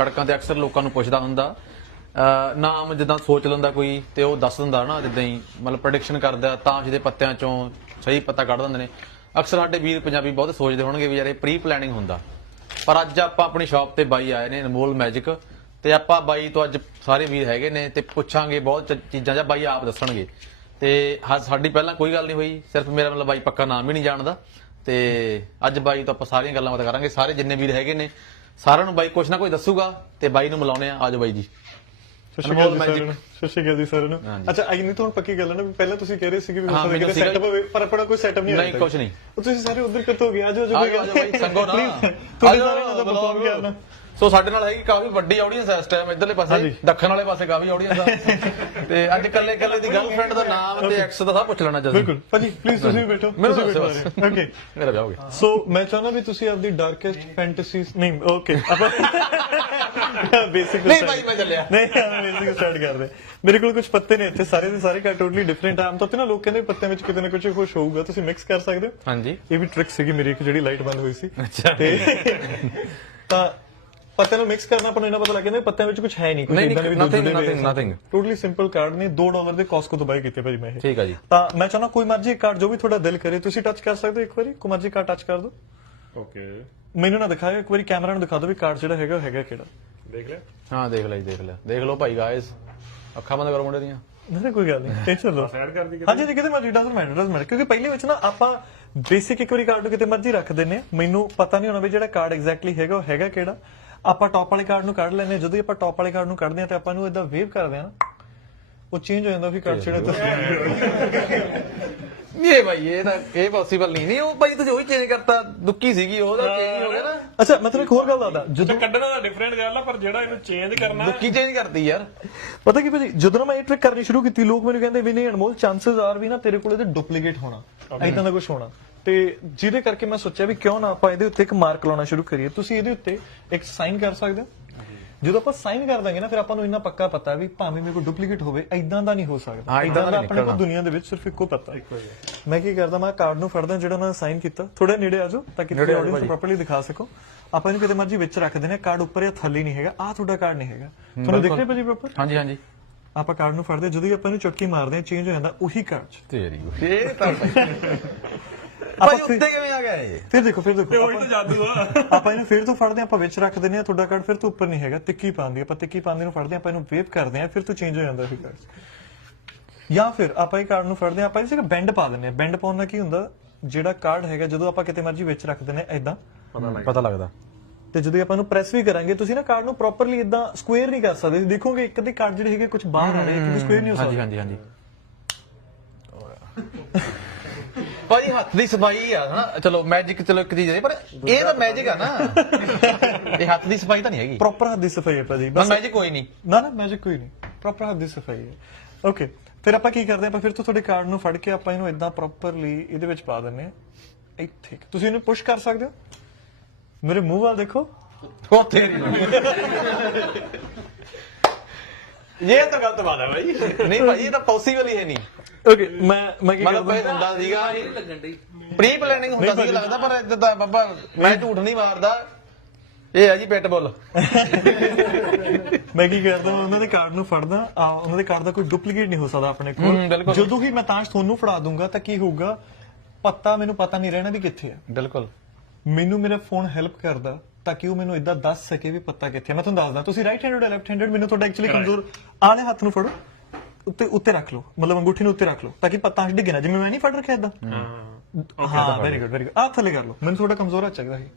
ਸੜਕਾਂ ਤੇ ਅਕਸਰ ਲੋਕਾਂ ਨੂੰ ਪੁੱਛਦਾ ਹੁੰਦਾ ਨਾਮ ਜਿੱਦਾਂ ਸੋਚ ਲੈਂਦਾ ਕੋਈ ਤੇ ਉਹ ਦੱਸ ਦਿੰਦਾ ਨਾ ਜਿੱਦਾਂ ਹੀ ਮਤਲਬ ਪ੍ਰੈਡਿਕਸ਼ਨ ਕਰਦਾ, ਤਾਂ ਜਿਹਦੇ ਪੱਤਿਆਂ ਚੋਂ ਸਹੀ ਪੱਤਾ ਕੱਢ ਦਿੰਦੇ ਨੇ। ਅਕਸਰ ਸਾਡੇ ਵੀਰ ਪੰਜਾਬੀ ਬਹੁਤ ਸੋਚਦੇ ਹੋਣਗੇ ਵੀ ਯਾਰ ਇਹ ਪ੍ਰੀ ਪਲੈਨਿੰਗ ਹੁੰਦਾ। ਪਰ ਅੱਜ ਆਪਾਂ ਆਪਣੀ ਸ਼ਾਪ ਤੇ ਬਾਈ ਆਏ ਨੇ, ਅਨਮੋਲ ਮੈਜਿਕ ਤੇ ਆਪਾਂ ਬਾਈ ਤੋਂ ਅੱਜ ਸਾਰੇ ਵੀਰ ਹੈਗੇ ਨੇ ਤੇ ਪੁੱਛਾਂਗੇ ਬਹੁਤ ਚੀਜ਼ਾਂ ਜਾਂ ਬਾਈ ਆਪ ਦੱਸਣਗੇ। ਤੇ ਹਾਂ, ਸਾਡੀ ਪਹਿਲਾਂ ਕੋਈ ਗੱਲ ਨਹੀਂ ਹੋਈ, ਸਿਰਫ ਮੇਰਾ ਮਤਲਬ ਬਾਈ ਪੱਕਾ ਨਾਮ ਹੀ ਨਹੀਂ ਜਾਣਦਾ। ਤੇ ਅੱਜ ਬਾਈ ਤੋਂ ਆਪਾਂ ਸਾਰੀਆਂ ਗੱਲਾਂ ਬਾਤਾਂ ਕਰਾਂਗੇ। ਸਾਰੇ ਜਿੰਨੇ ਵੀਰ ਹੈਗੇ ਨੇ ਸਾਰਿਆਂ ਨੂੰ ਬਾਈ ਕੁਛ ਨਾ ਕੋਈ ਦੱਸੂਗਾ ਤੇ ਬਾਈ ਨੂੰ ਮਿਲਾਉਣੇ ਆ ਆਜੋ ਬਾਈ ਜੀ। ਸਤਿ ਸ਼੍ਰੀ ਅਕਾਲ ਜੀ ਸਾਰਿਆਂ। ਨੂੰ। ਸਤਿ ਸ਼੍ਰੀ ਅਕਾਲ ਜੀ ਸਾਰਿਆਂ ਨੂੰ। ਹਾਂਜੀ। ਅੱਛਾ ਨਹੀਂ ਤੁਹਾਨੂੰ ਪੱਕੀ ਗੱਲ ਹੈ ਨਾ ਵੀ ਪਹਿਲਾਂ ਤੁਸੀਂ ਕਹਿ ਰਹੇ ਸੀ ਕਿ ਵੀ ਹੋ ਮੈਨੂੰ ਸੀਗਾ ਸੈਟਅਪ ਹੋਵੇ ਪਰ ਆਪਣਾ ਕੋਈ ਸੈਟਅਪ ਨਹੀਂ ਨਹੀਂ, ਕੁਛ ਨਹੀਂ। ਉਹ ਤੁਸੀਂ ਸਾਰੇ ਉਧਰ ਕਿੱਥੋਂ ਹੋ ਗਏ ਆਜੋ ਆਜੋ ਆਜੋ ਆਜੋ ਬਾਈ। ਸੰਗੋ ਨਾ ਤੁਹਾਡੇ ਸਾਰੇ ਨਾਲ ਪਰਫਾਰਮ ਕਰਨਾ। ਸੋ ਸਾਡੇ ਨਾਲ ਹੈਗੀ ਕਾਫੀ ਵੱਡੀ ਆਡੀਅנס ਇਸ ਟਾਈਮ ਇਧਰਲੇ ਪਾਸੇ ਦੱਖਣ ਵਾਲੇ ਪਾਸੇ ਕਾਫੀ ਆਡੀਅנס ਆ। ਤੇ ਅੱਜ ਕੱਲੇ ਕੱਲੇ ਦੀ ਗਰਲਫ੍ਰੈਂਡ ਦਾ ਨਾਮ ਤੇ ਐਕਸ ਦਾ ਸਭ ਪੁੱਛ ਲੈਣਾ ਚਾਹੀਦਾ। ਬਿਲਕੁਲ। ਭਾਜੀ ਪਲੀਜ਼ ਤੁਸੀਂ ਬੈਠੋ। ਤੁਸੀਂ ਬੈਠੋ। ਓਕੇ ਮੇਰਾ ਵਿਆਹ ਹੋ ਗਿਆ। ਸੋ ਮੈਂ ਚਾਹੁੰਦਾ ਵੀ ਤੁਸੀਂ ਆਪਦੀ ਡਾਰਕੈਸਟ ਫੈਂਟਸੀਜ਼ ਨਹੀਂ ਓਕੇ ਬੇਸਿਕ ਨਹੀਂ ਭਾਈ ਮੈਂ ਚੱਲਿਆ। ਨਹੀਂ ਆਪਾਂ ਬੇਸਿਕ ਸਟਾਰਟ ਕਰਦੇ ਮੇਰੇ ਕੋਲ ਕੁਝ ਪੱਤੇ ਨੇ ਇੱਥੇ ਸਾਰੇ ਦੇ ਸਾਰੇ ਕਾ ਟੋਟਲੀ ਡਿਫਰੈਂਟ ਆਮ ਤਾਂ ਤੇ ਨਾ ਲੋਕ ਕਹਿੰਦੇ ਪੱਤਿਆਂ ਵਿੱਚ ਕਿਤੇ ਨਾ ਕੁਝ ਕੁਝ ਹੋਊਗਾ। ਤੁਸੀਂ ਮਿਕਸ ਕਰ ਸਕਦੇ ਹੋ। ਹਾਂਜੀ। ਇਹ ਵੀ ਟ੍ਰਿਕ ਸੀਗੀ ਮੇਰੀ ਇੱਕ ਜਿਹੜੀ ਲਾਈਟ ਬੰਦ ਹੋਈ ਸੀ। ਤੇ ਤਾਂ ਪੱਤਿਆਂ ਨੂੰ ਮਿਕਸ ਕਰਨਾ ਆਪਾਂ ਨੂੰ ਇਹਨਾਂ ਪਤਾ ਲੱਗ ਜਾਂਦਾ ਪੱਤਿਆਂ ਵਿੱਚ ਕੁਝ ਹੈ ਨਹੀਂ ਕੁਝ ਨਹੀਂ, ਇਦਾਂ ਦੇ nothing, nothing. Totally simple card ਨੇ 2 ਡਾਲਰ ਦੇ ਕਾਸਕੋ ਤੋਂ ਬਾਈ ਕੀਤੇ ਭਾਜੀ ਮੈਂ ਇਹ। ਠੀਕ ਆ ਜੀ। ਤਾਂ ਮੈਂ ਚਾਹਨਾ ਕੋਈ ਮਰਜ਼ੀ ਕਾਰਡ ਜੋ ਵੀ ਤੁਹਾਡਾ ਦਿਲ ਕਰੇ ਤੁਸੀਂ ਟੱਚ ਕਰ ਸਕਦੇ ਹੋ ਇੱਕ ਵਾਰੀ। ਕੋਈ ਮਰਜ਼ੀ ਕਾਰਡ ਟੱਚ ਕਰ ਦਿਓ। ਓਕੇ ਮੈਨੂੰ ਨਾ ਦਿਖਾਓ ਇੱਕ ਵਾਰੀ ਕੈਮਰਾ ਨੂੰ ਦਿਖਾ ਦਿਓ ਵੀ ਕਾਰਡ ਜਿਹੜਾ ਹੈਗਾ ਉਹ ਹੈਗਾ ਕਿਹੜਾ। ਦੇਖ ਲਿਆ? ਹਾਂ ਦੇਖ ਲੈ ਜੀ ਦੇਖ ਲੈ ਦੇਖ ਲਓ ਭਾਈ ਗਾਇਸ ਅੱਖਾਂ ਬੰਦ ਕਰੋ ਮੁੰਡੇ ਦੀਆਂ। ਨਹੀਂ ਨਹੀਂ, ਕੋਈ ਗੱਲ ਨਹੀਂ ਟੈਨਸ਼ਨ ਲਓ ਐਡ ਕਰ ਦੀ ਹਾਂਜੀ ਜੀ ਕਿਤੇ ਮਰਜ਼ੀ ਡਸਨਟ ਮੈਟਰ ਡਸਨਟ ਮੈਟਰ ਕਿਉਂਕਿ ਪਹਿਲੇ ਵਿੱਚ ਨਾ ਆਪਾਂ ਬੇਸਿਕ ਇੱਕ ਵਾਰੀ ਕਾਰਡ ਨੂੰ ਕਿਤੇ ਮਰਜ਼ੀ ਰੱਖ ਦਿੰਨੇ ਮੈਨੂੰ ਪਤਾ ਨਹੀਂ ਹੋਣਾ ਵੀ ਜਿਹੜਾ ਕਾਰਡ ਐਗਜ਼ੈਕਟਲੀ ਹੈਗਾ ਉਹ ਹੈਗਾ ਕਿਹੜਾ। ਆਪਾਂ ਟੌਪ ਵਾਲੇ ਕਾਰਡ ਨੂੰ ਕੱਢ ਲੈਨੇ ਜਦੋਂ ਹੀ ਆਪਾਂ ਟੌਪ ਵਾਲੇ ਕਾਰਡ ਨੂੰ ਕੱਢਦੇ ਆ ਤੇ ਆਪਾਂ ਨੂੰ ਇਦਾਂ ਵੇਵ ਕਰਦੇ ਆ ਨਾ ਉਹ ਚੇਂਜ ਹੋ ਜਾਂਦਾ ਵੀ ਕਾਰਡ ਜਿਹੜਾ ਤੁਸੀਂ ਇਹ ਭਾਈ ਇਹ ਤਾਂ ਇਹ ਪੋਸੀਬਲ ਨਹੀਂ। ਨਹੀਂ ਉਹ ਭਾਈ ਤੁਸੀਂ ਉਹੀ ਚੇਂਜ ਕਰਤਾ। ਦੁੱਕੀ ਸੀਗੀ ਉਹਦਾ ਚੇਂਜ ਹੋ ਗਿਆ ਨਾ। ਅੱਛਾ ਮੈਂ ਤੁਹਾਨੂੰ ਇੱਕ ਹੋਰ ਗੱਲ ਦੱਸਦਾ। ਜਦੋਂ ਕੱਢਣਾ ਦਾ ਡਿਫਰੈਂਟ ਗੱਲ ਆ ਪਰ ਜਿਹੜਾ ਇਹਨੂੰ ਚੇਂਜ ਕਰਨਾ ਦੁੱਕੀ ਚੇਂਜ ਕਰਤੀ ਯਾਰ। ਪਤਾ ਕੀ ਭਾਜੀ ਜਦੋਂ ਮੈਂ ਇਹ ਟ੍ਰਿਕ ਕਰਨੀ ਸ਼ੁਰੂ ਕੀਤੀ ਲੋਕ ਮੈਨੂੰ ਕਹਿੰਦੇ ਵੀ ਨਹੀਂ ਅਨਮੋਲ ਚਾਂਸਸ ਆਰ ਵੀ ਨਾ ਤੇਰੇ ਕੋਲ ਇਹਦੇ ਡੁਪਲੀਕੇਟ ਹੋਣਾ। ਐਦਾਂ ਦਾ ਕੁਝ ਹੋਣਾ। ਤੇ ਜਿਹਦੇ ਕਰਕੇ ਮੈਂ ਸੋਚਿਆ ਵੀ ਕਿਉਂ ਨਾ ਆਪਾਂ ਇਹਦੇ ਉੱਤੇ ਇੱਕ ਮਾਰਕ ਲਾਉਣਾ ਸ਼ੁਰੂ ਕਰੀਏ। ਤੁਸੀਂ ਇਹਦੇ ਉੱਤੇ ਇੱਕ ਸਾਈਨ ਕਰ ਸਕਦੇ ਹੋ? ਜਦੋਂ ਆਪਾਂ ਸਾਈਨ ਕਰ ਦਾਂਗੇ ਨਾ ਫਿਰ ਆਪਾਂ ਨੂੰ ਇੰਨਾ ਪੱਕਾ ਪਤਾ ਵੀ ਭਾਵੇਂ ਮੇਰੇ ਕੋਲ ਡੁਪਲੀਕੇਟ ਹੋਵੇ ਐਦਾਂ ਦਾ ਨਹੀਂ ਹੋ ਸਕਦਾ। ਏਦਾਂ ਦਾ ਆਪਣੇ ਕੋਲ। ਦੁਨੀਆ ਦੇ ਵਿੱਚ ਸਿਰਫ ਇੱਕੋ ਪਤਾ। ਮੈਂ ਕੀ ਕਰਦਾ ਮੈਂ ਕਾਰਡ ਨੂੰ ਫੜਦਾ ਜਿਹੜਾ ਉਹਨਾਂ ਨੇ ਸਾਈਨ ਕੀਤਾ। ਥੋੜਾ ਨੇੜੇ ਆ ਜਾਓ ਤਾਂ ਕਿ ਤੁਸੀਂ ਆ ਆਡੀਅנס। ਪ੍ਰੋਪਰਲੀ ਦਿਖਾ ਸਕੋ। ਆਪਾਂ ਇਹਨੂੰ ਕਿਤੇ ਮਰਜ਼ੀ ਵਿੱਚ ਰੱਖ ਦਿੰਦੇ ਆ ਕਾਰਡ ਉੱਪਰ ਜਾਂ ਥੱਲੇ ਨਹੀਂ ਹੈਗਾ। ਆਹ ਤੁਹਾਡਾ ਕਾਰਡ ਨਹੀਂ ਹੈਗਾ। ਤੁਹਾਨੂੰ ਦਿਖ ਰਿਹਾ ਭਾਜੀ ਪ੍ਰੋਪਰ ਹਾਂਜੀ ਹਾਂਜੀ। ਆਪਾਂ ਕਾਰਡ ਨੂੰ ਫੜਦੇ ਜਦੋਂ ਹੀ ਆਪਾਂ ਇਹਨੂੰ ਚੁਟਕੀ ਮਾਰਦੇ ਆ ਚੇਂਜ ਹੋ ਜਾਂਦਾ ਉਹੀ ਕਾਰਡ ਚ। ਤੇਰੀ ਇਹ ਤਾਂ ਆਪਾਂ ਭਾਈ ਫਿਰ- ਉੱਤੇ ਕਿਵੇਂ ਆ ਗਿਆ ਇਹ? ਫਿਰ ਦੇਖੋ ਫਿਰ ਦੇਖੋ। ਉਹੀ ਤਾਂ ਜਾਦੂ ਆ। ਆਪਾਂ- ਇਹਨੂੰ ਫਿਰ ਤੋਂ ਫੜਦੇ ਆ ਆਪਾਂ ਵਿੱਚ ਰੱਖ ਦਿੰਦੇ ਆ ਤੁਹਾਡਾ ਕਾਰਡ ਫਿਰ ਤੋਂ ਉੱਪਰ ਨਹੀਂ ਹੈਗਾ ਤਿੱਕੀ ਪਾਉਂਦੀ ਆਪਾਂ ਤਿੱਕੀ ਪਾਉਂਦੇ ਨੂੰ ਫੜਦੇ ਆ ਆਪਾਂ ਇਹਨੂੰ ਵੇਵ ਕਰਦੇ ਆ ਫਿਰ ਤੋਂ ਚੇਂਜ ਹੋ ਜਾਂਦਾ ਉਹੀ ਕਾਰਡ ਜਾਂ ਫਿਰ ਆਪਾਂ ਇਹ ਕਾਰਡ ਨੂੰ ਫੜਦੇ ਆ ਆਪਾਂ ਇਹਦੇ 'ਚ ਬੈਂਡ ਪਾ ਦਿੰਦੇ ਆ ਬੈਂਡ ਪਾਉਣ ਨਾਲ ਕੀ ਹੁੰਦਾ ਜਿਹੜਾ ਕਾਰਡ ਹੈਗਾ ਜਦੋਂ ਆਪਾਂ ਕਿਤੇ ਮਰਜ਼ੀ ਵਿੱਚ ਰੱਖ ਦਿੰਦੇ ਆ ਇਦਾਂ ਪਤਾ ਲੱਗਦਾ। ਤੇ ਜਦੋਂ ਆਪਾਂ ਇਹਨੂੰ ਪ੍ਰੈਸ ਵੀ ਕਰਾਂਗੇ ਤੁਸੀਂ ਨਾ ਕਾਰਡ ਨੂੰ ਪ੍ਰੋਪਰਲੀ ਇਦਾਂ ਸਕੁਅਰ ਨਹੀਂ ਕਰ ਸਕਦੇ। ਤੁਸੀਂ ਦੇਖੋਗੇ ਇੱਕ ਦੇ ਕਾਰਡ ਜਿਹੜੇ ਹੈਗੇ ਕੁਝ ਬਾਹਰ ਆ ਰਹੇ ਇੱਕ ਸਕੁਅਰ ਨਹੀਂ ਹੋ ਹਾਂਜੀ ਸਕਦੇ। ਹਾਂਜੀ ਹਾਂਜੀ। ਭਾਈ ਹੱਥ ਦੀ ਸਫ਼ਾਈ ਆ ਨਾ। ਚਲੋ ਮੈਜਿਕ ਚਲੋ ਇੱਕ ਚੀਜ਼ ਹੈ ਪਰ ਇਹ ਤਾਂ ਮੈਜਿਕ ਆ ਨਾ। ਇਹ ਹੱਥ ਦੀ ਸਫ਼ਾਈ ਤਾਂ ਨਹੀਂ ਹੈਗੀ। ਪ੍ਰੋਪਰ ਹੱਥ ਦੀ ਸਫ਼ਾਈ ਹੈ ਭਾਜੀ ਬਸ ਮੈਜਿਕ ਕੋਈ ਨਹੀਂ। ਨਾ ਨਾ ਮੈਜਿਕ ਕੋਈ ਨਹੀਂ। ਪ੍ਰੋਪਰ ਹੱਥ ਦੀ ਸਫ਼ਾਈ ਹੈ। ਓਕੇ ਫਿਰ ਆਪਾਂ ਕੀ ਕਰਦੇ ਆਪਾਂ ਫਿਰ ਤੋਂ ਤੁਹਾਡੇ ਕਾਰਡ ਨੂੰ ਫੜ ਕੇ ਆਪਾਂ ਇਹਨੂੰ ਇਦਾਂ ਪ੍ਰੋਪਰਲੀ ਇਹਦੇ ਵਿੱਚ ਪਾ ਦਿੰਨੇ ਆ ਇੱਥੇ। ਤੁਸੀਂ ਇਹਨੂੰ ਪੁਸ਼ ਕਰ ਸਕਦੇ ਹੋ? ਮੇਰੇ ਮੂੰਹ ਵੱਲ ਦੇਖੋ। ਉਹ ਤੇਰੀ ਇਹ ਤਾਂ ਗਲਤ ਬਾਤ ਹੈ ਭਾਈ ਨਹੀਂ ਭਾਈ ਇਹ ਤਾਂ ਪੋਸੀਬਲ ਹੀ ਹੈ ਨਹੀਂ। ਓਕੇ ਮੈਂ ਮੈਂ ਕੀ ਮਤਲਬ ਇਹ ਹੁੰਦਾ ਸੀਗਾ ਪ੍ਰੀ ਪਲੈਨਿੰਗ ਹੁੰਦਾ ਸੀ ਲੱਗਦਾ ਪਰ ਜਿੱਦਾਂ ਬਾਬਾ ਮੈਂ ਝੂਠ ਨਹੀਂ ਮਾਰਦਾ। ਇਹ ਹੈ ਜੀ ਪਿਟਬੁਲ ਮੈਂ ਕੀ ਕਰਦਾ ਉਹਨਾਂ ਦੇ ਕਾਰਡ ਨੂੰ ਫੜਦਾ। ਆ ਉਹਨਾਂ ਦੇ ਕਾਰਡ ਦਾ ਕੋਈ ਡੁਪਲੀਕੇਟ ਨਹੀਂ ਹੋ ਸਕਦਾ ਆਪਣੇ ਹੂੰ, ਕੋਲ ਬਿਲਕੁਲ। ਜਦੋਂ ਹੀ ਮੈਂ ਤਾਸ਼ ਤੁਹਾਨੂੰ ਫੜਾ ਦੂੰਗਾ ਤਾਂ ਕੀ ਹੋਊਗਾ? ਪਤਾ ਮੈਨੂੰ ਪਤਾ ਨਹੀਂ ਰਹਿਣਾ ਵੀ ਕਿੱਥੇ ਹੈ ਬਿਲਕੁਲ। ਮੈਨੂੰ ਮੇਰਾ ਫੋਨ ਹੈਲਪ ਕਰਦਾ ਤਾਂ ਕਿ ਉਹ ਮੈਨੂੰ ਇਦਾਂ ਦੱਸ ਸਕੇ ਵੀ ਪਤਾ ਕਿੱਥੇ ਹੈ ਮੈਂ ਤੁਹਾਨੂੰ ਦੱਸਦਾ ਤੁਸੀਂ ਰਾਈਟ ਹੈਂਡਡ ਜਾਂ ਲੈਫਟ ਹੈਂਡਡ ਮੈਨੂੰ ਤੁਹਾਡਾ ਐਕਚੁਅਲੀ ਕਮਜ਼ੋਰ ਆਲੇ ਹੱਥ ਨੂੰ ਫੜੋ। ਉੱਤੇ ਉੱਤੇ ਰੱਖ ਲਓ ਮਤਲਬ ਅੰਗੂਠੀ ਨੂੰ ਉੱਤੇ ਰੱਖ ਲਓ ਤਾਂ ਕਿ ਪਤਾ ਡਿੱਗੇ ਨਾ ਜਿਵੇਂ ਮੈਂ ਨਹੀਂ ਫੜ ਰੱਖਿਆ ਇਦਾਂ ਹਾਂ ਵੈਰੀ ਗੁੱਡ ਵੈਰੀ ਗੁੱਡ ਆਹ ਥੱਲੇ ਕਰ ਲਓ। ਮੈਨੂੰ ਤੁਹਾਡਾ ਕਮਜ਼ੋਰ ਹੱਥ ਚਾਹੀਦਾ ਸੀ।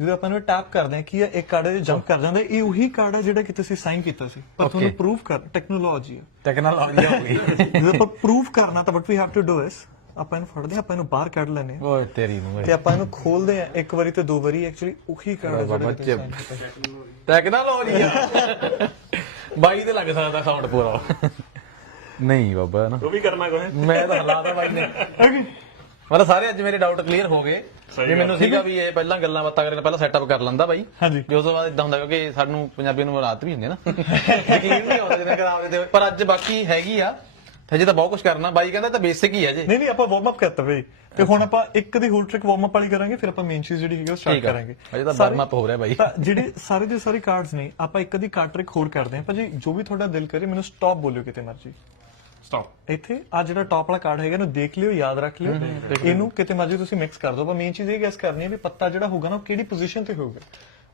ਜਦੋਂ ਆਪਾਂ ਨੂੰ ਟੈਪ ਕਰਦੇ ਹਾਂ ਕਿ ਇਹ ਕਾਰਡ ਹੈ ਜੰਪ ਕਰ ਜਾਂਦਾ। ਇਹ ਉਹੀ ਕਾਰਡ ਹੈ ਜਿਹੜਾ ਕਿ ਤੁਸੀਂ ਸਾਈਨ ਕੀਤਾ ਸੀ। ਪਰ ਤੁਹਾਨੂੰ. ਪ੍ਰੂਫ ਕਰ ਟੈਕਨੋਲੋਜੀ ਹੈ ਟੈਕਨੋਲੋਜੀ ਹੋ ਗਈ ਜਦੋਂ ਆਪਾਂ ਪ੍ਰੂਫ ਕਰਨਾ ਤਾਂ what we have to do is ਆਪਾਂ ਇਹਨੂੰ ਫੜਦੇ ਹਾਂ ਆਪਾਂ ਇਹਨੂੰ ਬਾਹਰ ਕੱਢ ਹਾਂ। ਓਏ ਤੇਰੀ ਨੂੰ ਤੇ ਆਪਾਂ ਇਹਨੂੰ ਖੋਲਦੇ ਆ ਇੱਕ ਵਾਰੀ ਤੇ ਦੋ ਵਾਰੀ ਐਕਚੁਅਲੀ ਉਹੀ ਕਾਰਡ ਹੈ ਜਿਹੜਾ। ਟੈਕਨੋਲੋਜੀ ਆ। ਬਾਈ ਤੇ ਲੱਗ ਸਕਦਾ ਸਾਊਂਡ ਪੂਰਾ। ਨਹੀਂ ਬਾਬਾ ਨਾ। ਉਹ ਵੀ ਕਰਨਾ ਕੋਈ। ਮੈਂ ਤਾਂ ਹਲਾਤਾ ਬਾਈ ਨੇ. ਮਤਲਬ ਸਾਰੇ ਅੱਜ ਮੇਰੇ ਡਾਊਟ ਕਲੀਅਰ ਹੋ ਗਏ। ਵੀ ਮੈਨੂੰ ਸੀਗਾ ਵੀ ਇਹ ਪਹਿਲਾਂ ਗੱਲਾਂ ਬਾਤਾਂ ਕਰਨ ਪਹਿਲਾਂ ਸੈਟਅਪ ਕਰ ਲੈਂਦਾ ਬਾਈ। ਹਾਂਜੀ। ਵੀ ਉਸ ਤੋਂ ਬਾਅਦ ਇਦਾਂ ਹੁੰਦਾ ਕਿਉਂਕਿ ਸਾਨੂੰ ਪੰਜਾਬੀ ਨੂੰ ਰਾਤ ਵੀ ਹੁੰਦੀ ਹੈ ਨਾ। ਯਕੀਨ ਨਹੀਂ ਆਉਂਦਾ ਜਿਵੇਂ ਕਿ ਆਪਦੇ ਤੇ ਪਰ ਅੱਜ ਬਾਕੀ ਹੈਗੀ ਆ। ਹਜੇ ਤਾਂ ਬਹੁਤ ਕੁਝ ਕਰਨਾ। ਬਾਈ ਕਹਿੰਦਾ ਤਾਂ ਬੇਸਿਕ ਹੀ ਹੈ ਜੇ ਨਹੀਂ ਨਹੀਂ ਆਪਾਂ ਵਾਰਮ ਅਪ ਕਰਤਾ ਬਈ। ਤੇ ਹੁਣ ਆਪਾਂ ਇੱਕ ਦੀ ਹੋਰ ਟ੍ਰਿਕ ਵਾਰਮ ਅਪ ਵਾਲੀ ਕਰਾਂਗੇ ਫਿਰ ਆਪਾਂ ਮੇਨ ਚੀਜ਼ ਜਿਹੜੀ ਹੈਗੀ ਉਹ ਸਟਾਰਟ ਆ। ਕਰਾਂਗੇ। ਅਜੇ ਤਾਂ warm up ਹੋ ਰਿਹਾ ਬਾਈ। ਤਾਂ ਜਿਹੜੇ ਸਾਰੇ ਦੇ ਸਾਰੇ ਕਾਰਡਸ ਨੇ ਆਪਾਂ ਇੱਕ ਦੀ ਕਾਰਡ ਟ੍ਰਿਕ ਹੋਰ ਕਰਦੇ ਹਾਂ। ਭਾਜੀ ਜੋ ਵੀ ਤੁਹਾਡਾ ਦਿਲ ਕਰੇ ਮੈਨੂੰ ਸਟਾਪ ਬੋਲਿਓ ਕਿਤੇ ਮਰਜ਼ੀ। ਸਟਾਪ ਇੱਥੇ ਆ ਜਿਹੜਾ ਟਾਪ ਵਾਲਾ ਕਾਰਡ ਹੈਗਾ ਇਹਨੂੰ ਦੇਖ ਲਿਓ ਯਾਦ ਰੱਖ ਲਿਓ। ਇਹਨੂੰ ਕਿਤੇ ਮਰਜ਼ੀ ਤੁਸੀਂ ਮਿਕਸ ਕਰ ਦਿਓ ਪਰ ਮੇਨ ਚੀਜ਼ ਇਹ ਗੈਸ ਕਰਨੀ ਹੈ ਵੀ ਪੱਤਾ ਜਿਹੜਾ ਹੋਊਗਾ ਨਾ ਉਹ ਕਿਹੜੀ ਪੋਜੀਸ਼ਨ ਤੇ ਹੋਊਗਾ।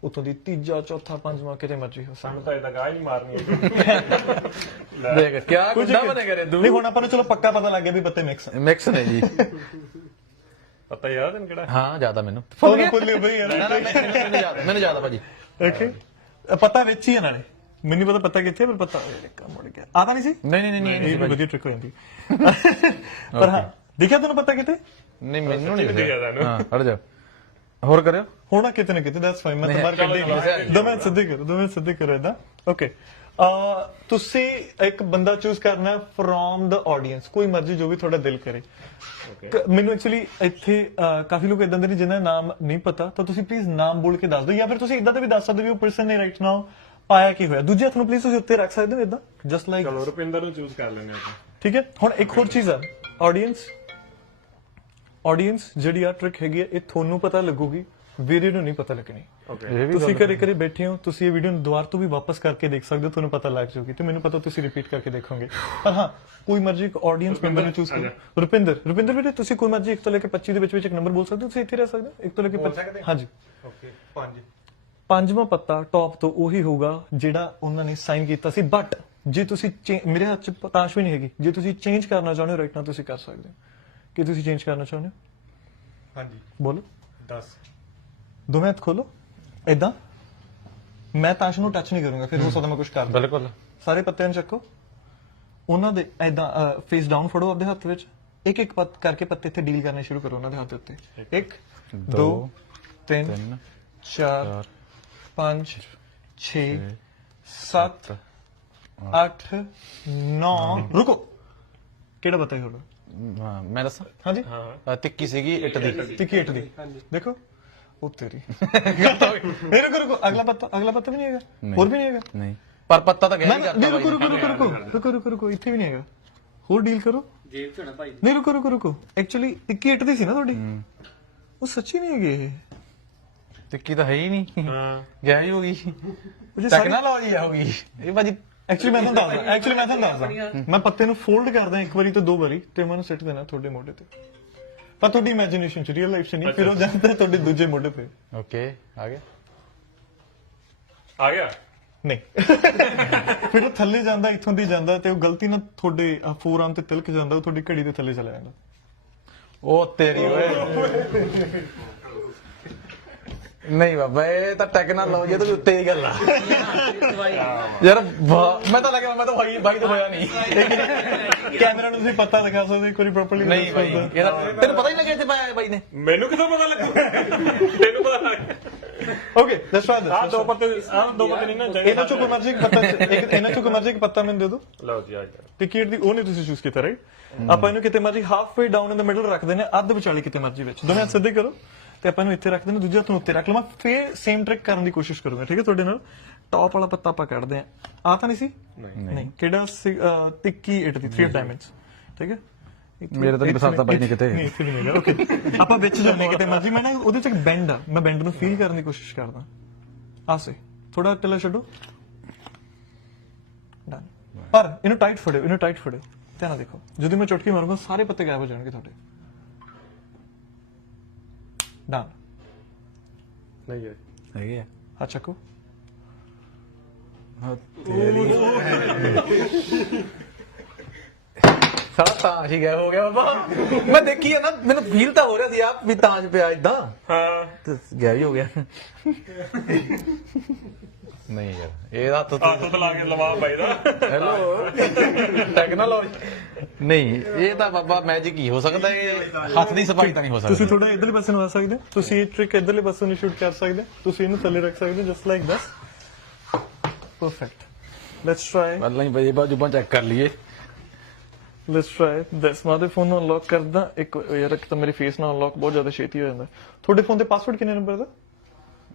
ਉਤੋਂ ਦੀ ਤੀਜਾ ਚੌਥਾ ਪੰਜਵਾਂ ਕਿਤੇ ਮਰਜ਼ੀ ਹੋ ਸਕਦਾ। ਸਾਨੂੰ ਤਾਂ ਇਹਦਾ ਗਾਹ ਹੀ ਨਹੀਂ ਮਾਰਨੀ ਹੈ ਦੇਖ ਕਿਆ ਗੁੰਡਾ ਬਣੇ ਕਰੇ ਨਹੀਂ ਹੁਣ ਆਪਾਂ ਨੂੰ ਚਲੋ ਪੱਕਾ ਪਤਾ ਲੱਗ ਗਿਆ ਵੀ ਪੱਤੇ ਮਿਕਸ ਮਿਕਸ ਨੇ ਜੀ। ਪਤਾ ਯਾਰ ਤੈਨੂੰ ਕਿਹੜਾ। ਹਾਂ ਜ਼ਿਆਦਾ ਮੈਨੂੰ। ਫੁੱਲ ਗਿਆ ਫੁੱਲ ਬਈ ਯਾਰ ਨਾ, ਨਾ, ਮੈਨੂੰ ਮੈਨੂੰ ਯਾਦ ਮੈਨੂੰ ਯਾਦ ਆ ਭਾਜੀ। ਓਕੇ ਪਤਾ ਵਿੱਚ ਹੀ ਹੈ ਨਾਲੇ। ਮੈਨੂੰ ਪਤਾ ਪਤਾ ਕਿੱਥੇ ਪਰ ਪਤਾ ਕੰਮ ਮੁੜ ਗਿਆ। ਆਦਾ ਨਹੀਂ ਸੀ? ਨਹੀਂ ਨਹੀਂ ਨਹੀਂ ਇਹ ਨਹੀਂ ਵੀ ਵਧੀਆ ਟ੍ਰਿਕ ਹੋ ਜਾਂਦੀ। ਪਰ ਹਾਂ ਦੇਖਿਆ ਤੈਨੂੰ ਪਤਾ ਕਿਤੇ? ਨਹੀਂ ਮੈਨੂੰ ਨਹੀਂ। ਹਾਂ ਹਟ ਜਾ। ਹੋਰ ਕਰਿਓ। ਹੋਣਾ ਕਿਤੇ ਨਾ ਕਿਤੇ ਦੈਟਸ ਫਾਈਨ ਮੈਂ ਤਾਂ ਚਲੋ, ਕੱਢੀ ਦੋ ਮਿੰਟ ਸਿੱਧੇ ਕਰੋ ਦੋ ਮਿੰਟ ਸਿੱਧੇ ਕਰੋ ਇਦਾਂ ਓਕੇ ਆ ਤੁਸੀਂ ਇੱਕ ਬੰਦਾ ਚੂਜ਼ ਕਰਨਾ ਫਰੋਮ ਦਾ ਆਡੀਅנס ਕੋਈ ਮਰਜ਼ੀ ਜੋ ਵੀ ਤੁਹਾਡਾ ਦਿਲ ਕਰੇ। ਮੈਨੂੰ ਐਕਚੁਅਲੀ ਇੱਥੇ ਕਾਫੀ ਲੋਕ ਇਦਾਂ ਦੇ ਨੇ ਜਿਨ੍ਹਾਂ ਦਾ ਨਾਮ ਨਹੀਂ ਪਤਾ ਤਾਂ ਤੁਸੀਂ ਪਲੀਜ਼ ਨਾਮ ਬੋਲ ਕੇ ਦੱਸ ਦਿਓ ਜਾਂ ਫਿਰ ਤੁਸੀਂ ਇਦਾਂ ਦੇ ਵੀ ਦੱਸ ਸਕਦੇ ਹੋ ਵੀ ਉਹ ਪਰਸਨ ਨੇ ਰਾਈਟ ਨਾਓ ਪਾਇਆ ਕੀ ਹੋਇਆ? ਦੂਜੇ ਹੱਥ ਨੂੰ ਪਲੀਜ਼ ਤੁਸੀਂ ਉੱਤੇ ਰੱਖ ਸਕਦੇ ਹੋ ਇਦਾਂ ਜਸਟ ਲਾਈਕ ਚਲੋ ਰੁਪਿੰਦਰ ਨੂੰ ਚੂਜ਼ ਕਰ ਲੈਂਦੇ ਆਪਾਂ। ਠੀਕ ਹੈ? ਹੁਣ ਇੱਕ ਹੋਰ ਚੀਜ਼ ਆ। ਆਡੀਅנס ਆਡੀਅנס ਜਿਹੜੀ ਆ ਟ੍ਰਿਕ ਹੈਗੀ ਆ ਇਹ ਤੁਹਾਨੂੰ ਪਤਾ ਲੱਗੂਗੀ ਵੀਡੀਓ ਨੂੰ ਨਹੀਂ ਪਤਾ ਲੱਗਣੀ। ਓਕੇ ਤੁਸੀਂ ਘਰੇ ਘਰੇ ਬੈਠੇ ਹੋ ਤੁਸੀਂ ਇਹ ਵੀਡੀਓ ਨੂੰ ਦੁਬਾਰਾ ਤੋਂ ਵੀ ਵਾਪਸ ਕਰਕੇ ਦੇਖ ਸਕਦੇ ਹੋ ਤੁਹਾਨੂੰ ਪਤਾ ਲੱਗ ਜਾਊਗੀ ਤੇ ਮੈਨੂੰ ਪਤਾ ਤੁਸੀਂ ਰਿਪੀਟ ਕਰਕੇ ਦੇਖੋਗੇ। ਪਰ ਹਾਂ ਕੋਈ ਮਰਜ਼ੀ ਇੱਕ ਆਡੀਅנס ਮੈਂਬਰ ਨੂੰ ਚੂਜ਼ ਕਰੋ। ਰੁਪਿੰਦਰ ਰੁਪਿੰਦਰ ਵੀਰੇ ਤੁਸੀਂ ਕੋਈ ਮਰਜ਼ੀ 1 ਤੋਂ ਲੈ ਕੇ 25 ਦੇ ਵਿੱਚ ਵਿੱਚ ਇੱਕ ਨੰਬਰ ਬੋਲ ਸਕਦੇ ਹੋ ਤੁਸੀਂ ਇੱਥੇ ਰਹਿ ਸਕਦੇ ਹੋ। 1 ਤੋਂ ਲੈ ਕੇ 25 ਹਾਂਜੀ। ਓਕੇ 5 ਪੰਜਵਾਂ ਪੱਤਾ ਟੌਪ ਤੋਂ ਉਹੀ ਹੋਊਗਾ ਜਿਹੜਾ ਉਹਨਾਂ ਨੇ ਸਾਈਨ ਕੀਤਾ ਸੀ। ਬਟ ਜੇ ਤੁਸੀਂ ਚੇ- ਮੇਰੇ ਹੱਥ 'ਚ ਪਤਾਸ਼ ਵੀ ਨਹੀਂ ਹੈਗੀ। ਜੇ ਤੁਸੀਂ ਚੇਂਜ ਕਰਨਾ ਚਾਹੁੰਦੇ ਹੋ ਰਾਈਟ ਨਾਲ ਤੁਸੀਂ ਕਰ ਸਕਦੇ ਹੋ। ਕਿ ਤੁਸੀਂ ਚੇਂਜ ਕਰਨਾ ਚਾਹੁੰਦੇ ਹੋ? ਹਾਂਜੀ। ਬੋਲੋ। 10 ਦੋਵੇਂ ਹੱਥ ਖੋਲੋ। ਇਦਾਂ ਮੈਂ ਤਾਸ਼ ਨੂੰ ਟੱਚ ਨਹੀਂ ਕਰੂੰਗਾ ਫਿਰ ਹੋ ਸਕਦਾ ਮੈਂ ਕੁਝ ਕਰ ਦਾਂ ਬਿਲਕੁਲ। ਸਾਰੇ ਪੱਤਿਆਂ ਨੂੰ ਚੱਕੋ। ਉਹਨਾਂ ਦੇ ਐਦਾਂ ਫੇਸ ਡਾਊਨ ਫੜੋ ਆਪਦੇ ਹੱਥ ਵਿੱਚ। ਇੱਕ ਇੱਕ ਪੱਤ ਕਰਕੇ ਪੱਤੇ ਇੱਥੇ ਡੀਲ ਕਰਨੇ ਸ਼ੁਰੂ ਕਰੋ ਉਹਨਾਂ ਦੇ ਹੱਥ ਦੇ ਉੱਤੇ 1 2 3 ਤਿੰਨ 4 ਚਾਰ 5 6 7 8 9 ਰੁਕੋ। ਕਿਹੜਾ ਪਤਾ ਹੈ ਮੈਂ ਦੱਸਾਂ? ਹਾਂਜੀ। ਅ, ਤਿੱਕੀ ਸੀਗੀ ਇੱਟ ਦੀ। ਟਿਕੀ 8 ਦੀ। ਦੇਖੋ। ਉਹ ਤੇਰੀ। ਨਹੀਂ ਰੁਕੋ ਰੁਕੋ। ਅਗਲਾ ਪੱਤਾ ਅਗਲਾ ਪੱਤਾ ਵੀ ਨਹੀਂ ਹੈਗਾ? ਹੋਰ ਵੀ ਨਹੀਂ ਹੈਗਾ? ਨਹੀਂ। ਪਰ ਪੱਤਾ ਤਾਂ ਨਾ ਗਿਆ ਨਾ ਨਹੀਂ ਰੁਕੋ ਰੁਕੋ ਰੁਕੋ ਰੁਕੋ ਰੁਕੋ ਰੁਕੋ ਰੁਕੋ ਇੱਥੇ ਵੀ ਨਹੀਂ ਹੈਗਾ। ਹੋਰ ਡੀਲ ਕਰੋ। ਜੇਬ ਚ ਹੋਣਾ ਭਾਈ। ਨਹੀਂ ਰੁਕੋ ਰੁਕੋ ਰੁਕੋ। ਐਕਚੁਅਲੀ 21 8 ਦੀ ਸੀ ਨਾ ਤੁਹਾਡੀ? ਉਹ ਸੱਚੀ ਨਹੀਂ ਹੈਗੀ ਇਹ। ਤਿੱਕੀ ਤਾਂ ਹੈ ਹੀ ਨਹੀਂ। ਹਾਂ। ਗਿਆ ਹੀ ਹੋ ਗਈ ਟੈਕਨੋਲੋਜੀ ਆ ਹੋ ਗਈ ਇਹ ਭਾਜੀ ਐਕਚੁਅਲੀ ਮੈਂ ਤੁਹਾਨੂੰ ਦੱਸਦਾ ਐਕਚੁਅਲੀ ਮੈਂ ਤੁਹਾਨੂੰ ਦੱਸਦਾ। ਮੈਂ ਪੱਤੇ ਨੂੰ ਫੋਲਡ ਕਰਦਾ ਇੱਕ ਵਾਰੀ ਤੇ ਦੋ ਵਾਰੀ ਤੇ ਮੈਂ ਉਹਨੂੰ ਸਿੱਟ ਦੇਣਾ ਤੁਹਾਡੇ ਮੋਢੇ ਤੇ। ਪਰ ਤੁਹਾਡੀ ਇਮੇਜਿਨੇਸ਼ਨ ਚ ਰੀਅਲ ਲਾਈਫ ਚ ਨਹੀਂ ਫਿਰ ਉਹ ਜਾਂਦਾ ਤੁਹਾਡੇ ਦੂਜੇ ਮੋਢੇ ਤੇ। ਓਕੇ ਆ ਗਿਆ। ਆ ਗਿਆ? ਨਹੀਂ। ਫਿਰ ਉਹ ਥੱਲੇ ਜਾਂਦਾ ਇੱਥੋਂ ਦੀ ਜਾਂਦਾ ਤੇ ਉਹ ਗਲਤੀ ਨਾਲ ਤੁਹਾਡੇ ਫੋਰਆਰਮ ਤੇ ਤਿਲਕ ਜਾਂਦਾ ਉਹ ਤੁਹਾਡੀ ਘੜੀ ਦੇ ਥੱਲੇ ਚਲਾ ਜਾਂਦਾ। ਉਹ ਤੇਰੀ ਓਏ। ਨਹੀਂ ਬਾਬਾ ਇਹ ਤਾਂ ਟੈਕਨੋਲੋਜੀ ਤੋਂ ਵੀ ਉੱਤੇ ਹੀ ਗੱਲ ਆ। ਯਾਰ ਮੈਂ ਤਾਂ ਲੱਗਿਆ ਮੈਂ ਤਾਂ ਭਾਈ ਭਾਈ ਤੋਂ ਹੋਇਆ ਨਹੀਂ। ਕੈਮਰਾ ਨੂੰ ਤੁਸੀਂ ਪਤਾ ਲਗਾ ਸਕਦੇ ਵਾਰੀ ਪ੍ਰੋਪਰਲੀ ਨਹੀਂ ਭਾਈ ਇਹਦਾ ਤੈਨੂੰ ਪਤਾ ਹੀ ਲੱਗਿਆ ਇੱਥੇ ਪਾਇਆ ਬਾਈ ਨੇ। ਮੈਨੂੰ ਕਿਥੋਂ ਪਤਾ ਲੱਗੂ ਤੈਨੂੰ ਪਤਾ ਲੱਗ ਓਕੇ ਦੈਟਸ ਵਾਈ ਆ ਦੋ ਪੱਤੇ ਆ ਦੋ ਪੱਤੇ ਨਹੀਂ ਨਾ ਚਾਹੀਦੇ। ਇਹਨਾਂ ਚੋਂ ਕੋਈ ਮਰਜ਼ੀ ਇੱਕ ਪੱਤਾ ਇੱਕ ਇਹਨਾਂ ਚੋਂ ਕੋਈ ਮਰਜ਼ੀ ਇੱਕ ਪੱਤਾ ਮੈਨੂੰ ਦੇ ਦਿਓ। ਲਓ ਜੀ ਆ ਗਿਆ। ਟਿਕਟ ਦੀ ਉਹ ਨਹੀਂ ਤੁਸੀਂ ਚੂਜ਼ ਕੀਤਾ ਰਾਈਟ ਆਪਾਂ ਇਹਨੂੰ ਕਿਤੇ ਮਰਜ਼ੀ half way down in the middle ਰੱਖ ਦਿੰਦੇ ਹਾਂ ਅੱਧ ਵਿਚਾਲੇ ਕਿਤੇ ਮਰਜ਼ੀ ਵਿੱਚ। ਦੋਵੇਂ ਹੱਥ ਸਿੱਧੇ ਕਰੋ। ਤੇ ਆਪਾਂ ਇਹਨੂੰ ਇੱਥੇ ਰੱਖ ਹਾਂ, ਦੂਜੇ ਹੱਥ ਨੂੰ ਉੱਤੇ ਰੱਖ ਲਵਾਂ। ਫੇਰ ਸੇਮ ਟ੍ਰਿਕ ਕਰਨ ਦੀ ਕੋਸ਼ਿਸ਼ ਕਰੂੰਗਾ ਠੀਕ ਹੈ? ਤੁਹਾਡੇ ਨਾਲ ਟੌਪ ਵਾਲਾ ਪੱਤਾ ਆਪਾਂ ਕੱਢਦੇ ਹਾਂ। ਆ ਤਾਂ ਨਹੀਂ ਸੀ? ਨਹੀਂ। ਕਿਹੜਾ ਤਿੱਕੀ 8 ਦੀ 3 ਡਾਇਮੰਡਸ ਠੀਕ ਹੈ? ਮੇਰੇ ਤਾਂ ਨਹੀਂ ਬਸੰਤ ਬਾਈ ਨੇ ਕਿਤੇ। ਨਹੀਂ ਇੱਥੇ ਵੀ ਨਹੀਂ ਓਕੇ ਆਪਾਂ ਵਿੱਚ ਜਾਂਦੇ ਕਿਤੇ ਮਰਜ਼ੀ। ਮੈਂ ਨਾ ਉਹਦੇ ਚ ਇੱਕ ਬੈਂਡ ਆ। ਮੈਂ ਬੈਂਡ ਨੂੰ ਫੀਲ ਕਰਨ ਦੀ ਕੋਸ਼ਿਸ਼ ਕਰਦਾ। ਆਸੇ ਥੋੜਾ ਟਿਲਾ ਛੱਡੋ। ਡਨ ਪਰ ਇਹਨੂੰ ਟਾਈਟ ਫੜਿਓ ਇਹਨੂੰ ਟਾਈਟ ਫੜਿਓ। ਧਿਆਨ ਨਾਲ ਦੇਖੋ। ਜਦੋਂ ਮੈਂ ਚੁਟਕੀ ਮਾਰੂੰਗਾ ਸਾਰੇ ਪੱਤੇ ਗਾਇਬ ਹੋ ਜਾਣਗੇ ਤੁਹਾਡੇ। ਡਨ ਨਹੀਂ ਯਾਰ ਹੈਗੇ ਆ ਹੱਥ ਚੱਕੋ ਸਾਲਾ ਤਾਂਜ ਹੀ ਗਿਆ ਹੋ ਗਿਆ ਬਾਬਾ ਮੈਂ ਦੇਖੀ ਆ ਨਾ ਮੈਨੂੰ ਫੀਲ ਤਾਂ ਹੋ ਰਿਹਾ ਸੀ ਆ ਵੀ ਤਾਂਜ ਪਿਆ ਇਦਾਂ ਹਾਂ ਤੇ ਗਿਆ ਹੀ ਹੋ ਗਿਆ ਨਹੀਂ ਯਾਰ ਇਹਦਾ ਤਾਂ ਤਾਂ ਲਾ ਕੇ ਲਵਾ ਬਾਈ ਦਾ। ਹੈਲੋ ਟੈਕਨੋਲੋਜੀ ਨਹੀਂ ਇਹ ਤਾਂ ਬਾਬਾ ਮੈਜਿਕ ਹੀ ਹੋ ਸਕਦਾ ਇਹ ਹੱਥ ਦੀ ਸਫ਼ਾਈ ਤਾਂ ਨਹੀਂ ਹੋ ਤੁਸੀਂ ਸਕਦੀ। ਥੋੜਾ ਇਧਰਲੇ ਪਾਸੇ ਨੂੰ ਆ ਸਕਦੇ ਹੋ ਤੁਸੀਂ ਇਹ ਟ੍ਰਿਕ ਇਧਰਲੇ ਪਾਸੇ ਨੂੰ ਸ਼ੂਟ ਕਰ ਸਕਦੇ ਹੋ ਤੁਸੀਂ ਇਹਨੂੰ ਥੱਲੇ ਰੱਖ ਸਕਦੇ ਹੋ just like this perfect let's try ਪਹਿਲਾਂ ਹੀ ਬਈ ਬਾਜੂਬਾਂ ਚੈੱਕ ਕਰ ਲਈਏ। ਲੈਟਸ ਟਰਾਈ ਦਿਸ ਮੈਂ ਦੇ ਫੋਨ ਨੂੰ ਅਨਲੌਕ ਕਰਦਾ ਇੱਕ ਯਾਰ ਇੱਕ ਤਾਂ ਮੇਰੇ ਫੇਸ ਨਾਲ ਅਨਲੌਕ ਬਹੁਤ ਜ਼ਿਆਦਾ ਛੇਤੀ ਹੋ ਜਾਂਦਾ। ਤੁਹਾਡੇ ਫੋਨ ਤੇ ਪਾਸਵਰਡ ਕਿੰਨੇ ਨੰਬਰ ਦਾ?